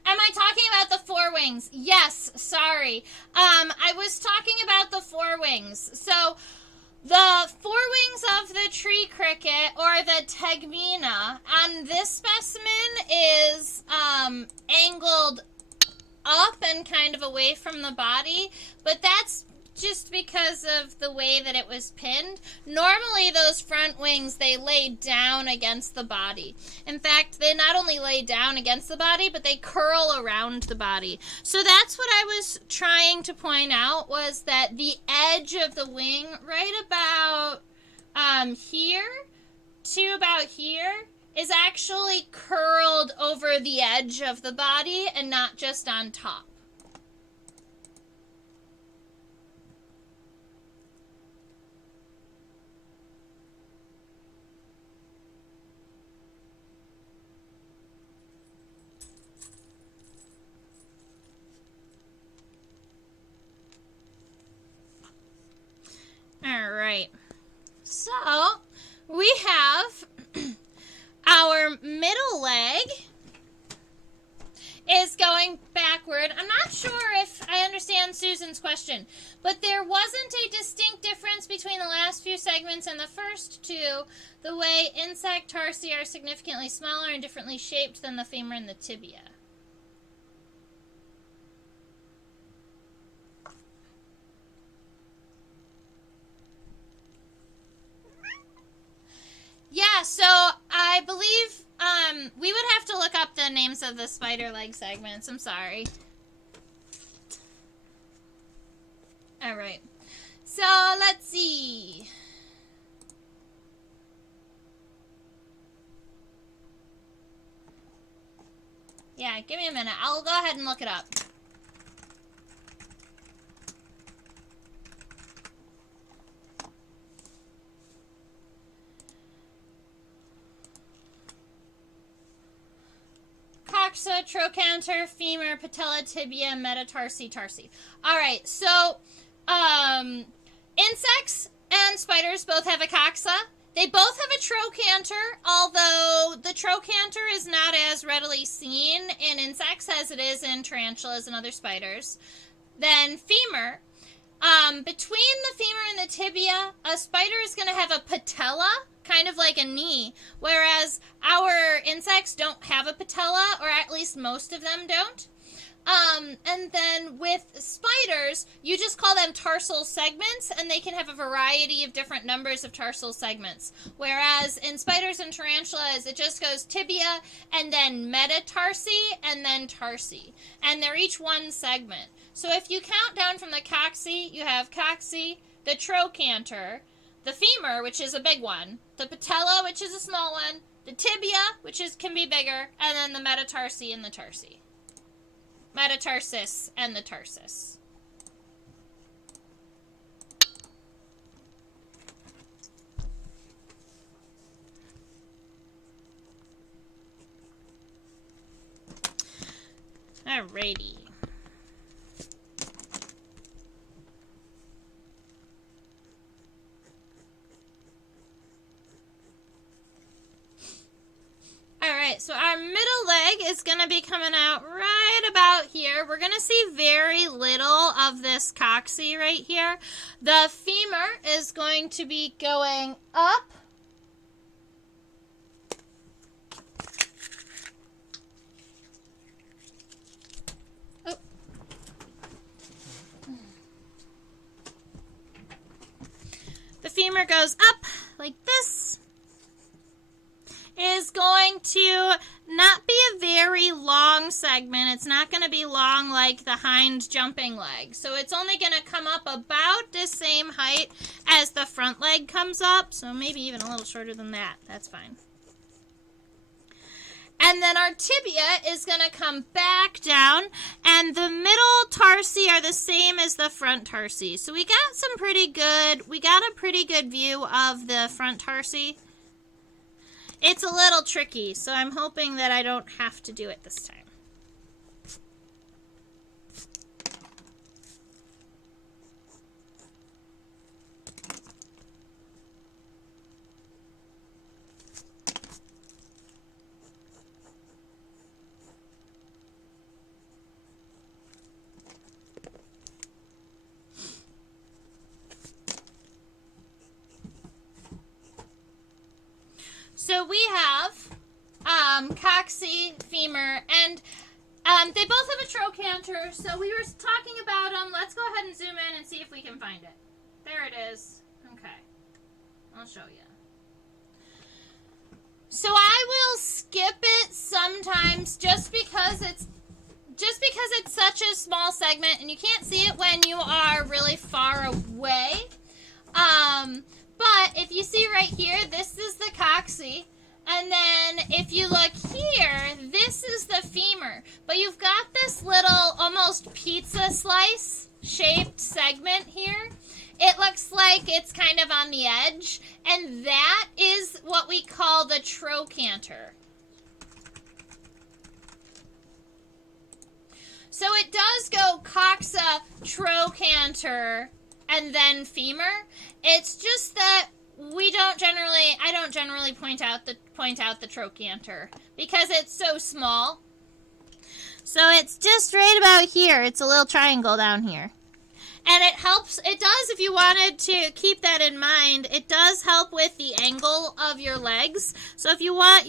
Am I talking about the forewings? Yes, sorry. I was talking about the forewings. So the forewings of the tree cricket, or the tegmina, on this specimen is angled up and kind of away from the body, but that's just because of the way that it was pinned. Normally those front wings, they lay down against the body. In fact, they not only lay down against the body, but they curl around the body. So that's what I was trying to point out, was that the edge of the wing right about here to about here is actually curled over the edge of the body and not just on top. All right, so we have our middle leg is going backward. I'm not sure if I understand Susan's question, but there wasn't a distinct difference between the last few segments and the first two. The way insect tarsi are significantly smaller and differently shaped than the femur and the tibia. Yeah, so I believe we would have to look up the names of the spider leg segments. I'm sorry. All right. So let's see. Yeah, give me a minute. I'll go ahead and look it up. Coxa, trochanter, femur, patella, tibia, metatarsi, tarsi. All right, so insects and spiders both have a coxa. They both have a trochanter, although the trochanter is not as readily seen in insects as it is in tarantulas and other spiders. Then femur. Between the femur and the tibia, a spider is going to have a patella, kind of like a knee, whereas our insects don't have a patella, or at least most of them don't. And then with spiders, you just call them tarsal segments, and they can have a variety of different numbers of tarsal segments. Whereas in spiders and tarantulas, it just goes tibia, and then metatarsi, and then tarsi. And they're each one segment. So if you count down from the cocci, you have cocci, the trochanter, the femur, which is a big one, the patella, which is a small one, the tibia, which can be bigger, and then the metatarsi and the tarsi. Metatarsus and the tarsus. Alrighty. Alright, so our middle leg is going to be coming out right about here. We're going to see very little of this cocci right here. The femur is going to be going up. Oh. The femur goes up like this. Is going to not be a very long segment. It's not going to be long like the hind jumping leg. So it's only going to come up about the same height as the front leg comes up. So maybe even a little shorter than that. That's fine. And then our tibia is going to come back down, and the middle tarsi are the same as the front tarsi. So we got a pretty good view of the front tarsi. It's a little tricky, so I'm hoping that I don't have to do it this time. So we have cocci, femur, and they both have a trochanter. So we were talking about them. Let's go ahead and zoom in and see if we can find it. There it is. Okay. I'll show you. So I will skip it sometimes just because it's such a small segment and you can't see it when you are really far away. But if you see right here, this is the cocci. And then if you look here, this is the femur. But you've got this little almost pizza slice shaped segment here. It looks like it's kind of on the edge. And that is what we call the trochanter. So it does go coxa, trochanter, and then femur. It's just that I don't generally point out the trochanter because it's so small. So it's just right about here. It's a little triangle down here. And it does, if you wanted to keep that in mind, it does help with the angle of your legs. So if you want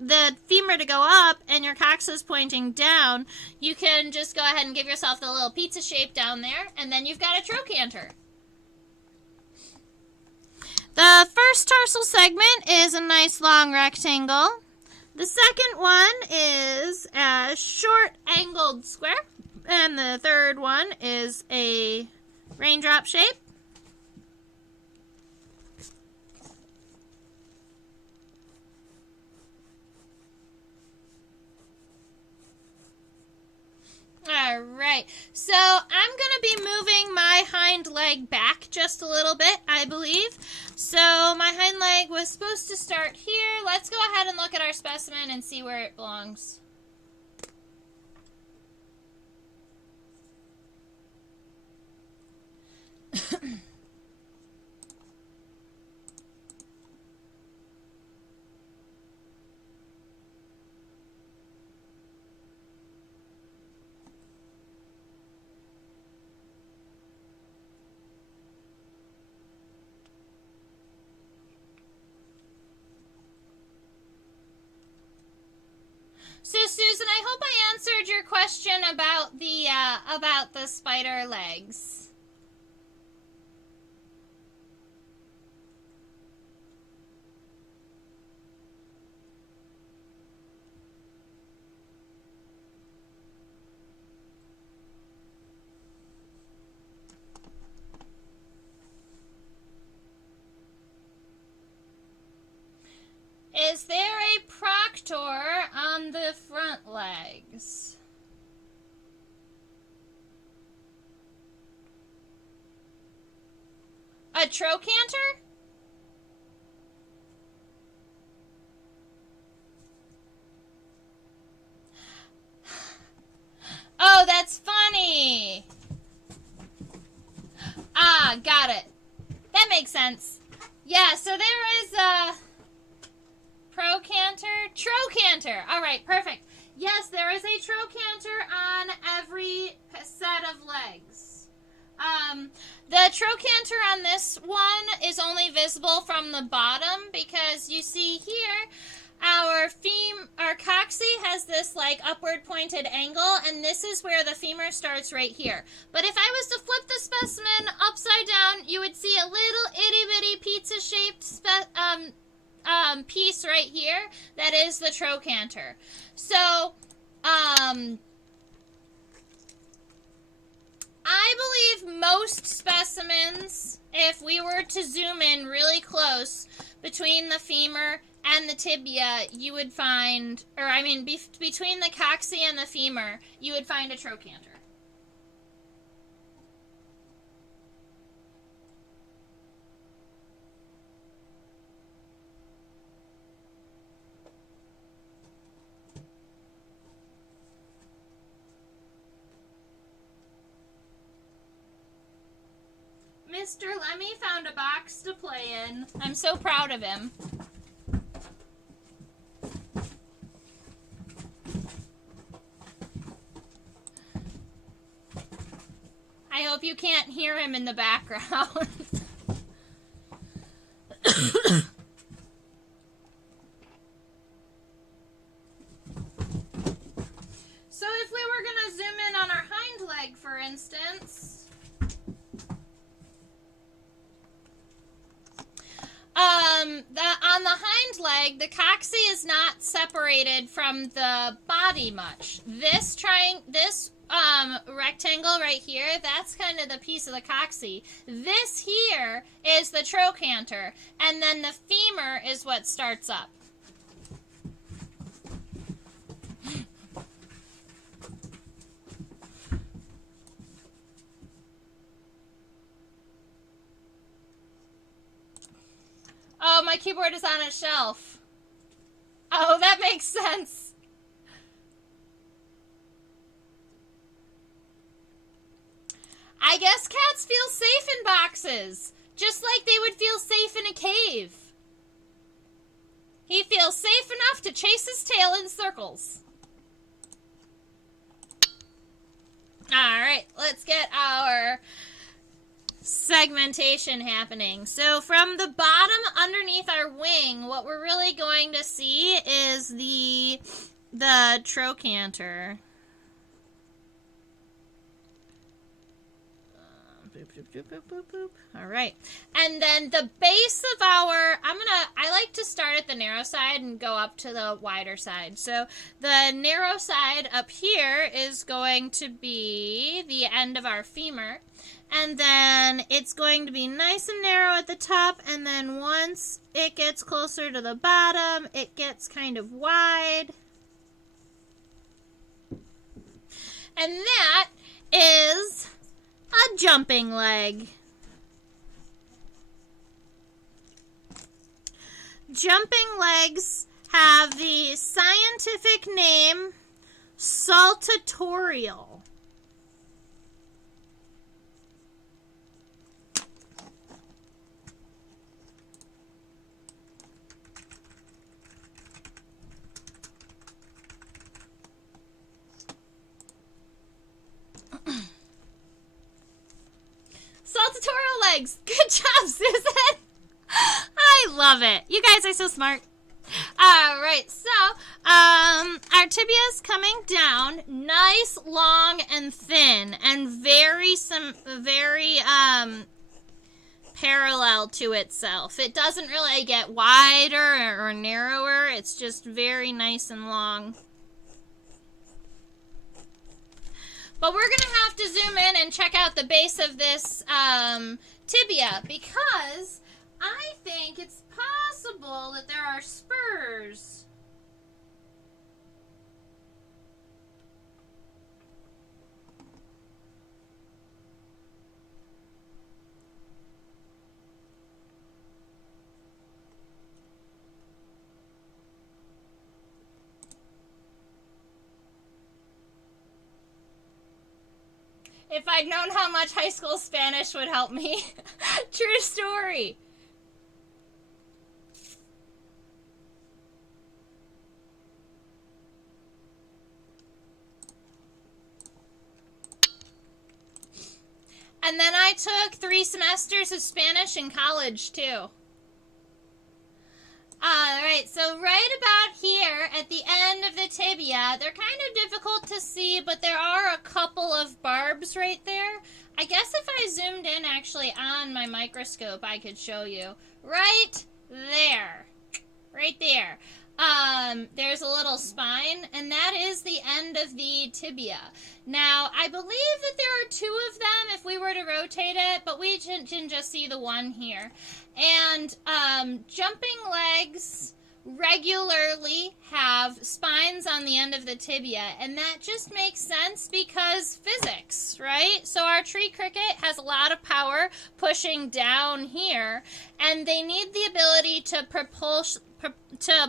the femur to go up and your coxa is pointing down, you can just go ahead and give yourself the little pizza shape down there, and then you've got a trochanter. The first tarsal segment is a nice long rectangle. The second one is a short angled square. And the third one is a raindrop shape. All right, so I'm going to be moving my hind leg back just a little bit, I believe. So my hind leg was supposed to start here. Let's go ahead and look at our specimen and see where it belongs. So, Susan, I hope I answered your question about the spider legs? Is there a proctor on the front legs? A trochanter? Oh, that's funny. Ah, got it. That makes sense. Yeah, so there is a trochanter. All right, perfect. Yes, there is a trochanter on every set of legs. The trochanter on this one is only visible from the bottom because you see here our coccyx has this like upward pointed angle, and this is where the femur starts right here. But if I was to flip the specimen upside down, you would see a little itty bitty pizza shaped piece right here that is the trochanter. So I believe most specimens, if we were to zoom in really close between the femur and the tibia, you would find, between the coccyx and the femur, you would find a trochanter. Mr. Lemmy found a box to play in. I'm so proud of him. I hope you can't hear him in the background. So if we were going to zoom in on our hind leg, for instance, on the hind leg, the coccyx is not separated from the body much. This rectangle right here, that's kind of the piece of the coccyx. This here is the trochanter, and then the femur is what starts up. Oh, my keyboard is on a shelf. Oh, that makes sense. I guess cats feel safe in boxes, just like they would feel safe in a cave. He feels safe enough to chase his tail in circles. All right, let's get our segmentation happening. So from the bottom underneath our wing, what we're really going to see is the trochanter. All right, and then the base of our, I like to start at the narrow side and go up to the wider side. So the narrow side up here is going to be the end of our femur. And then it's going to be nice and narrow at the top, and then once it gets closer to the bottom, it gets kind of wide. And that is a jumping leg. Jumping legs have the scientific name saltatorial. Saltatorial legs. Good job, Susan. I love it. You guys are so smart. All right, so our tibia is coming down, nice, long, and thin, and very parallel to itself. It doesn't really get wider or narrower. It's just very nice and long. But we're going to have to zoom in and check out the base of this tibia, because I think it's possible that there are spurs. If I'd known how much high school Spanish would help me. True story. And then I took 3 semesters of Spanish in college, too. Alright, so right about here at the end of the tibia, they're kind of difficult to see, but there are a couple of barbs right there. I guess if I zoomed in actually on my microscope, I could show you. Right there. Right there. There's a little spine, and that is the end of the tibia. Now, I believe that there are 2 of them if we were to rotate it, but we can just see the one here. And jumping legs regularly have spines on the end of the tibia, and that just makes sense because physics, right? So our tree cricket has a lot of power pushing down here, and they need the ability to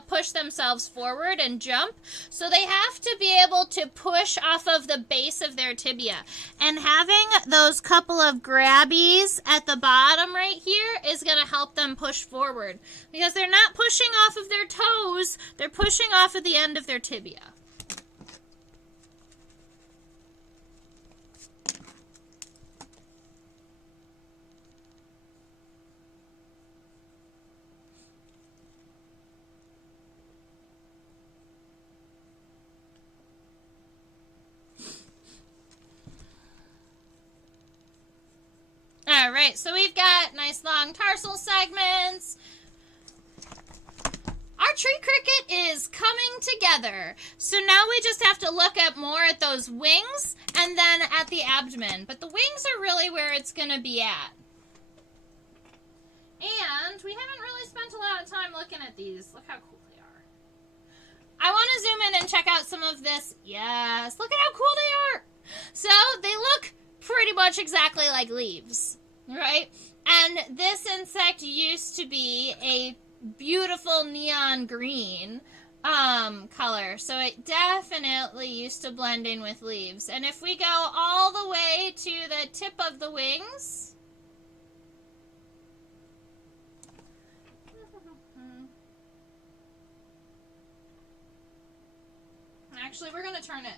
push themselves forward and jump, so they have to be able to push off of the base of their tibia. And having those couple of grabbies at the bottom right here is going to help them push forward, because they're not pushing off of their toes, they're pushing off of the end of their tibia. All right, so we've got nice long tarsal segments. Our tree cricket is coming together. So now we just have to look at more at those wings and then at the abdomen. But the wings are really where it's going to be at. And we haven't really spent a lot of time looking at these. Look how cool they are. I want to zoom in and check out some of this. Yes, look at how cool they are. So they look pretty much exactly like leaves, right? And this insect used to be a beautiful neon green color, so it definitely used to blend in with leaves. And if we go all the way to the tip of the wings, actually we're going to turn it.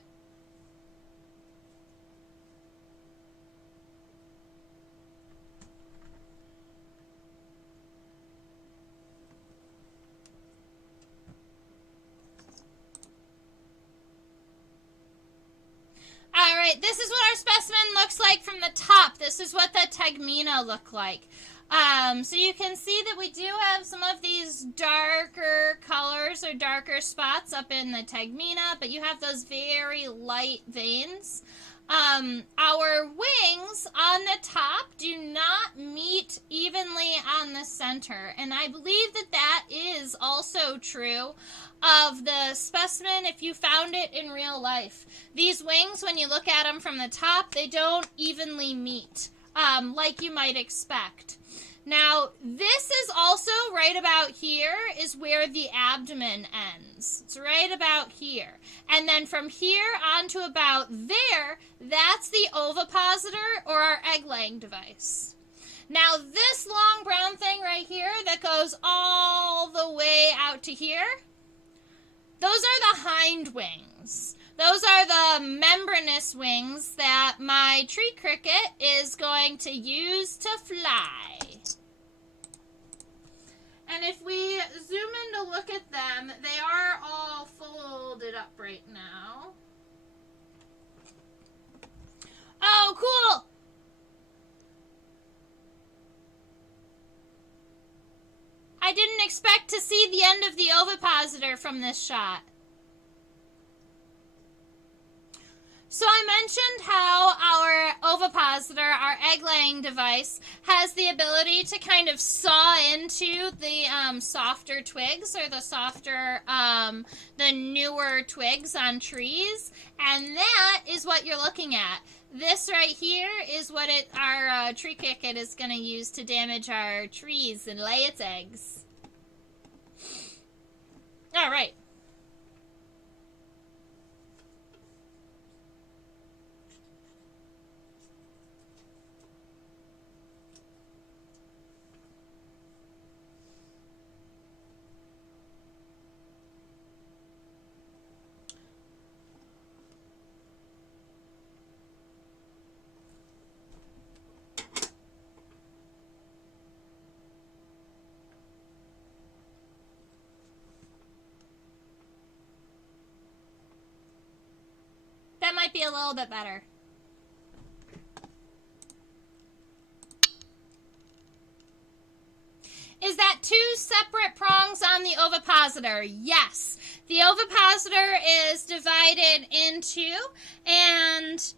Alright, this is what our specimen looks like from the top. This is what the tegmina look like. So you can see that we do have some of these darker colors or darker spots up in the tegmina, but you have those very light veins. Our wings on the top do not meet evenly on the center, and I believe that that is also true of the specimen if you found it in real life. These wings, when you look at them from the top, they don't evenly meet, like you might expect. Now, this is also right about here is where the abdomen ends. It's right about here. And then from here on to about there, that's the ovipositor or our egg-laying device. Now, this long brown thing right here that goes all the way out to here, those are the hind wings. Those are the membranous wings that my tree cricket is going to use to fly. And if we zoom in to look at them, they are all folded up right now. Oh, cool! I didn't expect to see the end of the ovipositor from this shot. So I mentioned how our ovipositor, our egg-laying device, has the ability to kind of saw into the softer twigs or the softer, the newer twigs on trees, and that is what you're looking at. This right here is what our tree cricket is going to use to damage our trees and lay its eggs. All right. That might be a little bit better. Is that two separate prongs on the ovipositor? Yes. The ovipositor is divided in two, and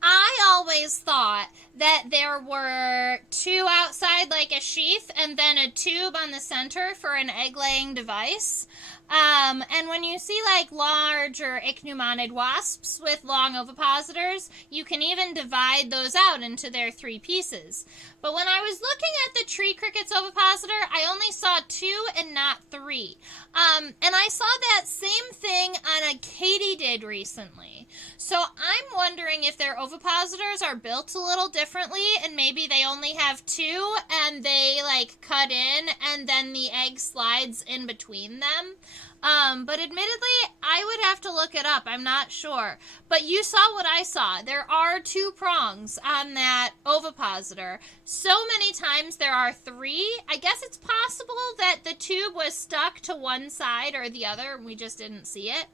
I always thought that there were two outside like a sheath and then a tube on the center for an egg-laying device. And when you see like large or ichneumoniid wasps with long ovipositors, you can even divide those out into their three pieces. But when I was looking at the tree cricket's ovipositor, I only saw two and not three. And I saw that same thing on a katydid recently. So I'm wondering if their ovipositors are built a little differently and maybe they only have two and they like cut in and then the egg slides in between them. But admittedly, I would have to look it up. I'm not sure. But you saw what I saw. There are two prongs on that ovipositor. So many times there are three. I guess it's possible that the tube was stuck to one side or the other and we just didn't see it.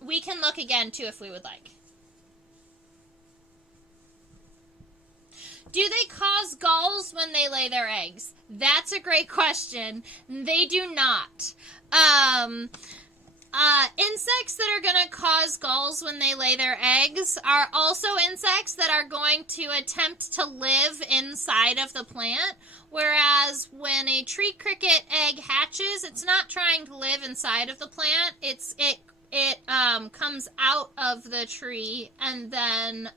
We can look again too if we would like. Do they cause galls when they lay their eggs? That's a great question. They do not. Insects that are going to cause galls when they lay their eggs are also insects that are going to attempt to live inside of the plant, whereas when a tree cricket egg hatches, it's not trying to live inside of the plant. It comes out of the tree and then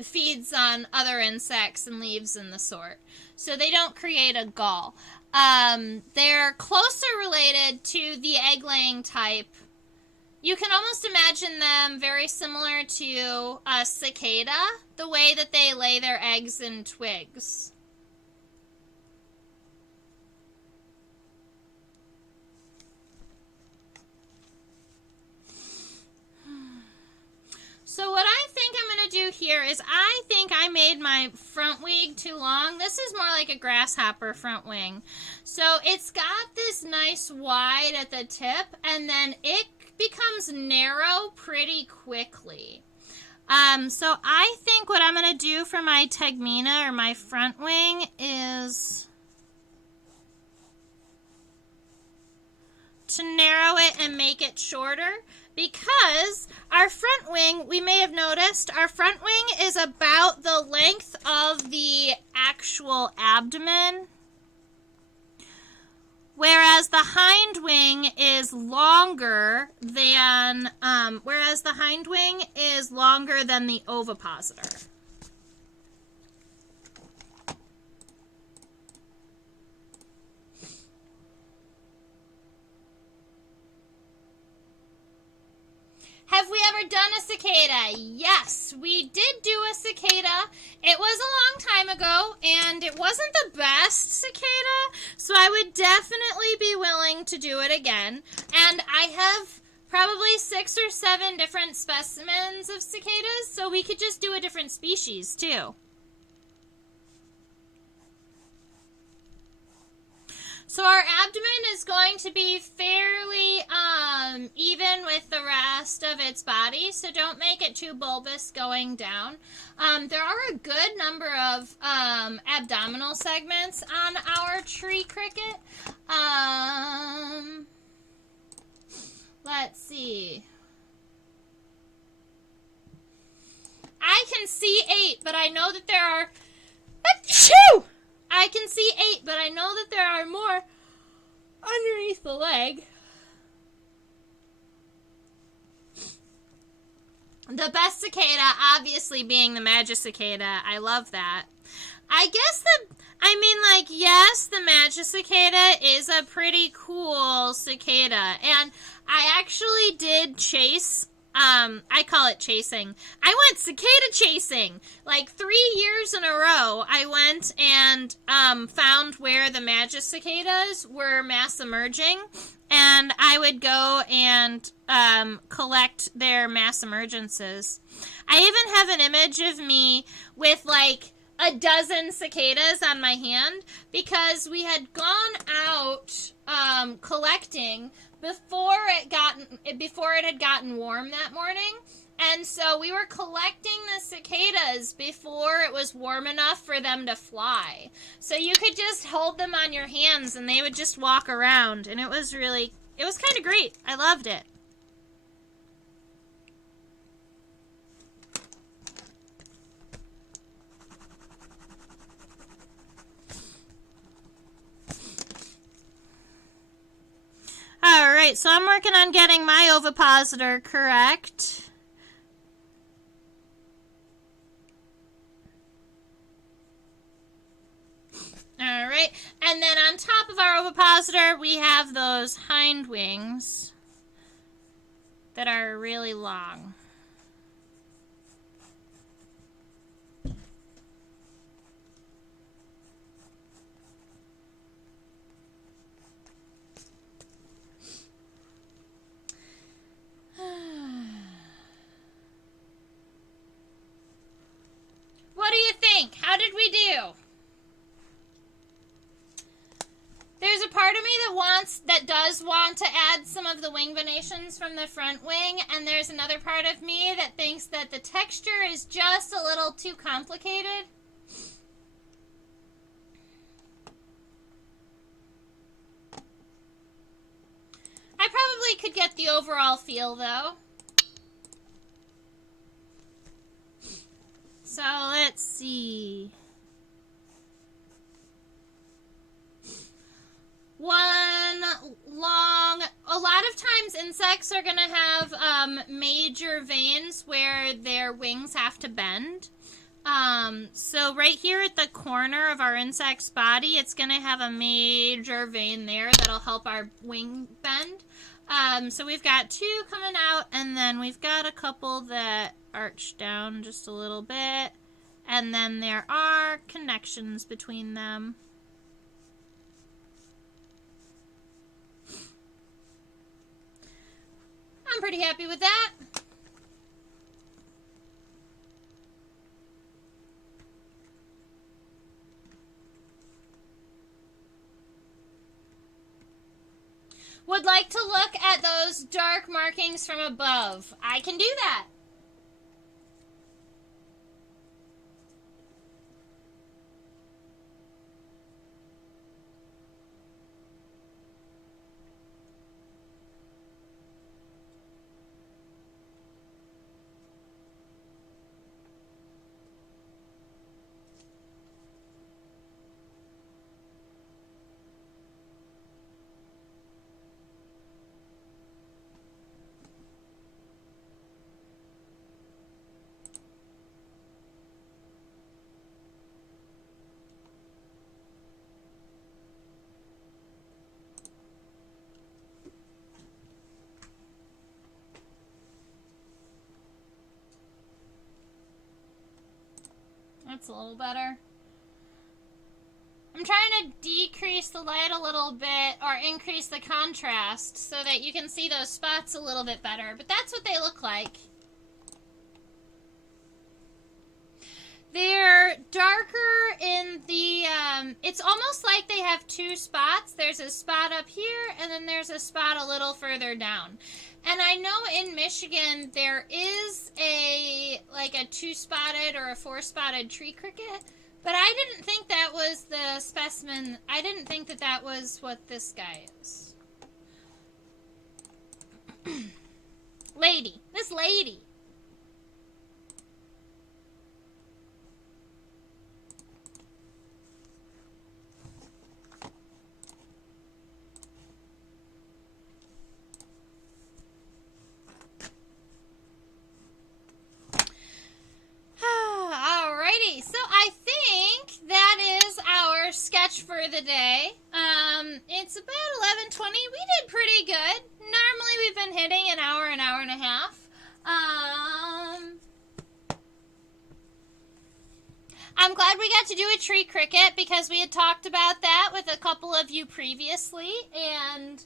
feeds on other insects and leaves and the sort. So they don't create a gall. They're closer related to the egg-laying type. You can almost imagine them very similar to a cicada, the way that they lay their eggs in twigs. So what I think I'm going to do here is I think I made my front wing too long. This is more like a grasshopper front wing. So it's got this nice wide at the tip, and then it becomes narrow pretty quickly. So I think what I'm going to do for my tegmina or my front wing is to narrow it and make it shorter. Because our front wing, we may have noticed, our front wing is about the length of the actual abdomen, whereas the hind wing is longer than the ovipositor. Have we ever done a cicada? Yes, we did do a cicada. It was a long time ago, and it wasn't the best cicada, so I would definitely be willing to do it again. And I have probably 6 or 7 different specimens of cicadas, so we could just do a different species, too. So our abdomen is going to be fairly even with the rest of its body, so don't make it too bulbous going down. There are a good number of abdominal segments on our tree cricket. Let's see. I can see 8, but I know that there are... Achoo! I can see 8, but I know that there are more underneath the leg. The best cicada, obviously, being the magic cicada. I love that. I guess yes, the magic cicada is a pretty cool cicada. And I actually did chase... I call it chasing. I went cicada chasing. Like 3 years in a row, I went and found where the magic cicadas were mass emerging, and I would go and collect their mass emergences. I even have an image of me with like a dozen cicadas on my hand because we had gone out collecting before it had gotten warm that morning, and so we were collecting the cicadas before it was warm enough for them to fly. So you could just hold them on your hands and they would just walk around, and it was kind of great. I loved it. Alright, so I'm working on getting my ovipositor correct. Alright, and then on top of our ovipositor, we have those hind wings that are really long. What do you think? How did we do? There's a part of me that does want to add some of the wing venations from the front wing, and there's another part of me that thinks that the texture is just a little too complicated. I probably could get the overall feel, though. So let's see. A lot of times insects are going to have major veins where their wings have to bend. So right here at the corner of our insect's body, it's going to have a major vein there that'll help our wing bend. So we've got 2 coming out, and then we've got a couple that arch down just a little bit, and then there are connections between them. I'm pretty happy with that. Would like to look at those dark markings from above. I can do that. That's a little better. I'm trying to decrease the light a little bit or increase the contrast so that you can see those spots a little bit better. But that's what they look like. They're darker in the, it's almost like they have two spots. There's a spot up here, and then there's a spot a little further down. And I know in Michigan there is like a two-spotted or a four-spotted tree cricket, but I didn't think that was the specimen. I didn't think that that was what this guy is. Lady. This lady. Alrighty, so I think that is our sketch for the day. It's about 11:20. We did pretty good. Normally we've been hitting an hour and a half. I'm glad we got to do a tree cricket because we had talked about that with a couple of you previously, and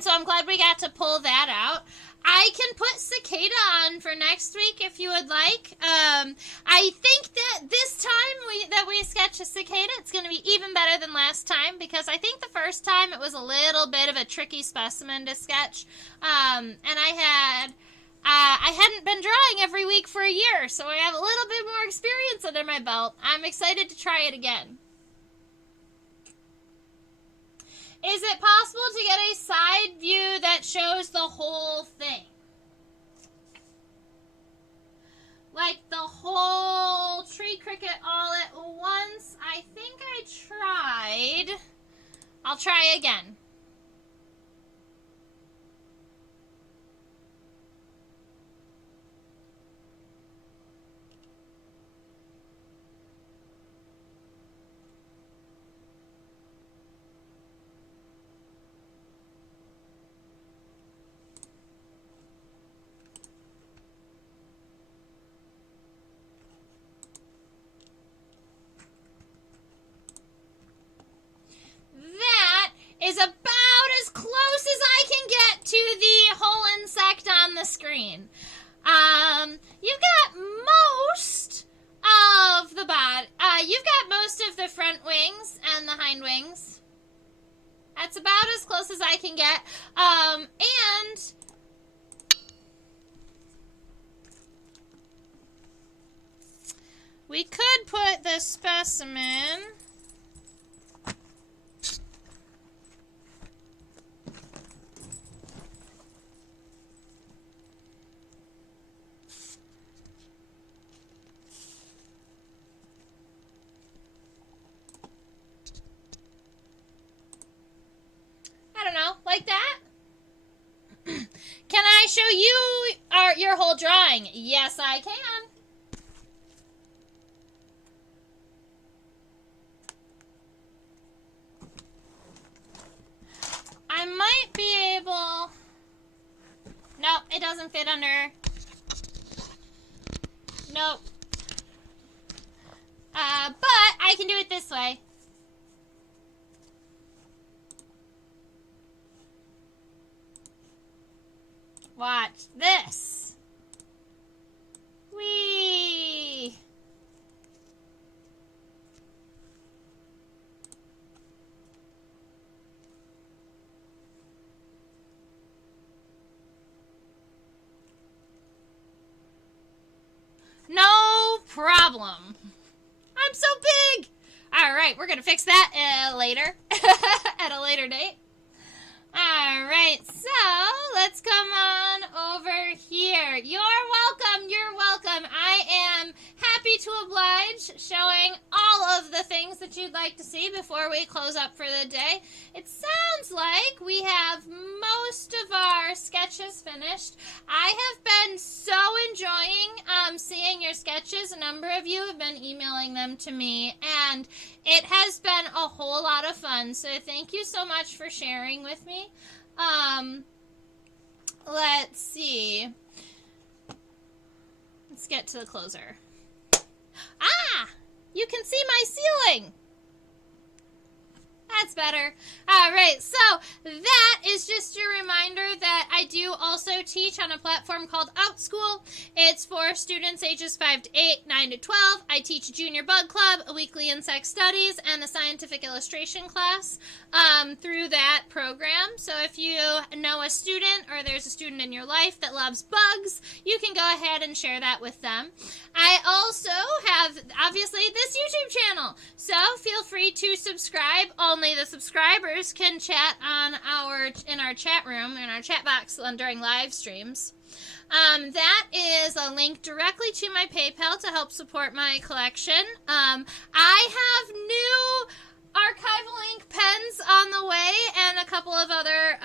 so I'm glad we got to pull that out. I can put cicada on for next week if you would like. I think that this time we sketch a cicada, it's going to be even better than last time because I think the first time it was a little bit of a tricky specimen to sketch. And I hadn't been drawing every week for a year, so I have a little bit more experience under my belt. I'm excited to try it again. Is it possible to get a side view that shows the whole thing? Like the whole tree cricket all at once? I think I tried. I'll try again. Is about as close as I can get to the whole insect on the screen. You've got most of the body. You've got most of the front wings and the hind wings. That's about as close as I can get. And we could put the specimen. Like that? Can I show you your whole drawing? Yes, I can. I might be able... Nope, it doesn't fit under... Nope. But I can do it this way. Watch this. Whee! No problem. I'm so big. All right, we're going to fix that later, at a later date. All right, so let's come on over here. You're welcome. You're welcome. I am happy to oblige, showing all of the things that you'd like to see before we close up for the day. It sounds like we have most of our sketches finished. I have been so enjoying seeing your sketches. A number of you have been emailing them to me, and it has been a whole lot of fun. So thank you so much for sharing with me. Let's see. Let's get to the closer. Ah! You can see my ceiling! That's better. All right, so that is just a reminder that I do also teach on a platform called OutSchool. It's for students ages 5 to 8, 9 to 12. I teach a junior bug club, a weekly insect studies, and a scientific illustration class through that program. So if you know a student or there's a student in your life that loves bugs, you can go ahead and share that with them. I also have, obviously, this YouTube channel, so feel free to subscribe. Only the subscribers can chat in our chat room, in our chat box during live streams. That is a link directly to my PayPal to help support my collection. I have new archival ink pens on the way and a couple of other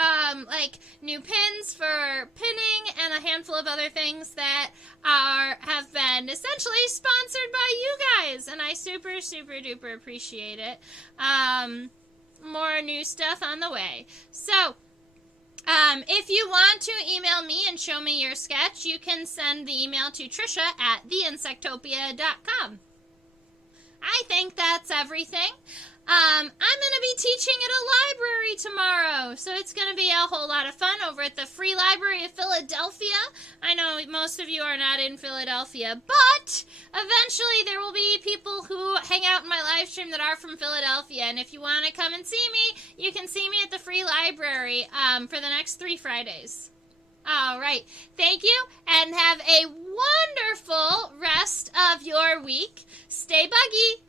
new pins for pinning and a handful of other things that have been essentially sponsored by you guys, and I super duper appreciate it. More new stuff on the way. So if you want to email me and show me your sketch, you can send the email to trisha@theinsectopia.com. I think that's everything. I'm going to be teaching at a library tomorrow, so it's going to be a whole lot of fun over at the Free Library of Philadelphia. I know most of you are not in Philadelphia, but eventually there will be people who hang out in my live stream that are from Philadelphia, and if you want to come and see me, you can see me at the Free Library for the next 3 Fridays. All right. Thank you, and have a wonderful rest of your week. Stay buggy.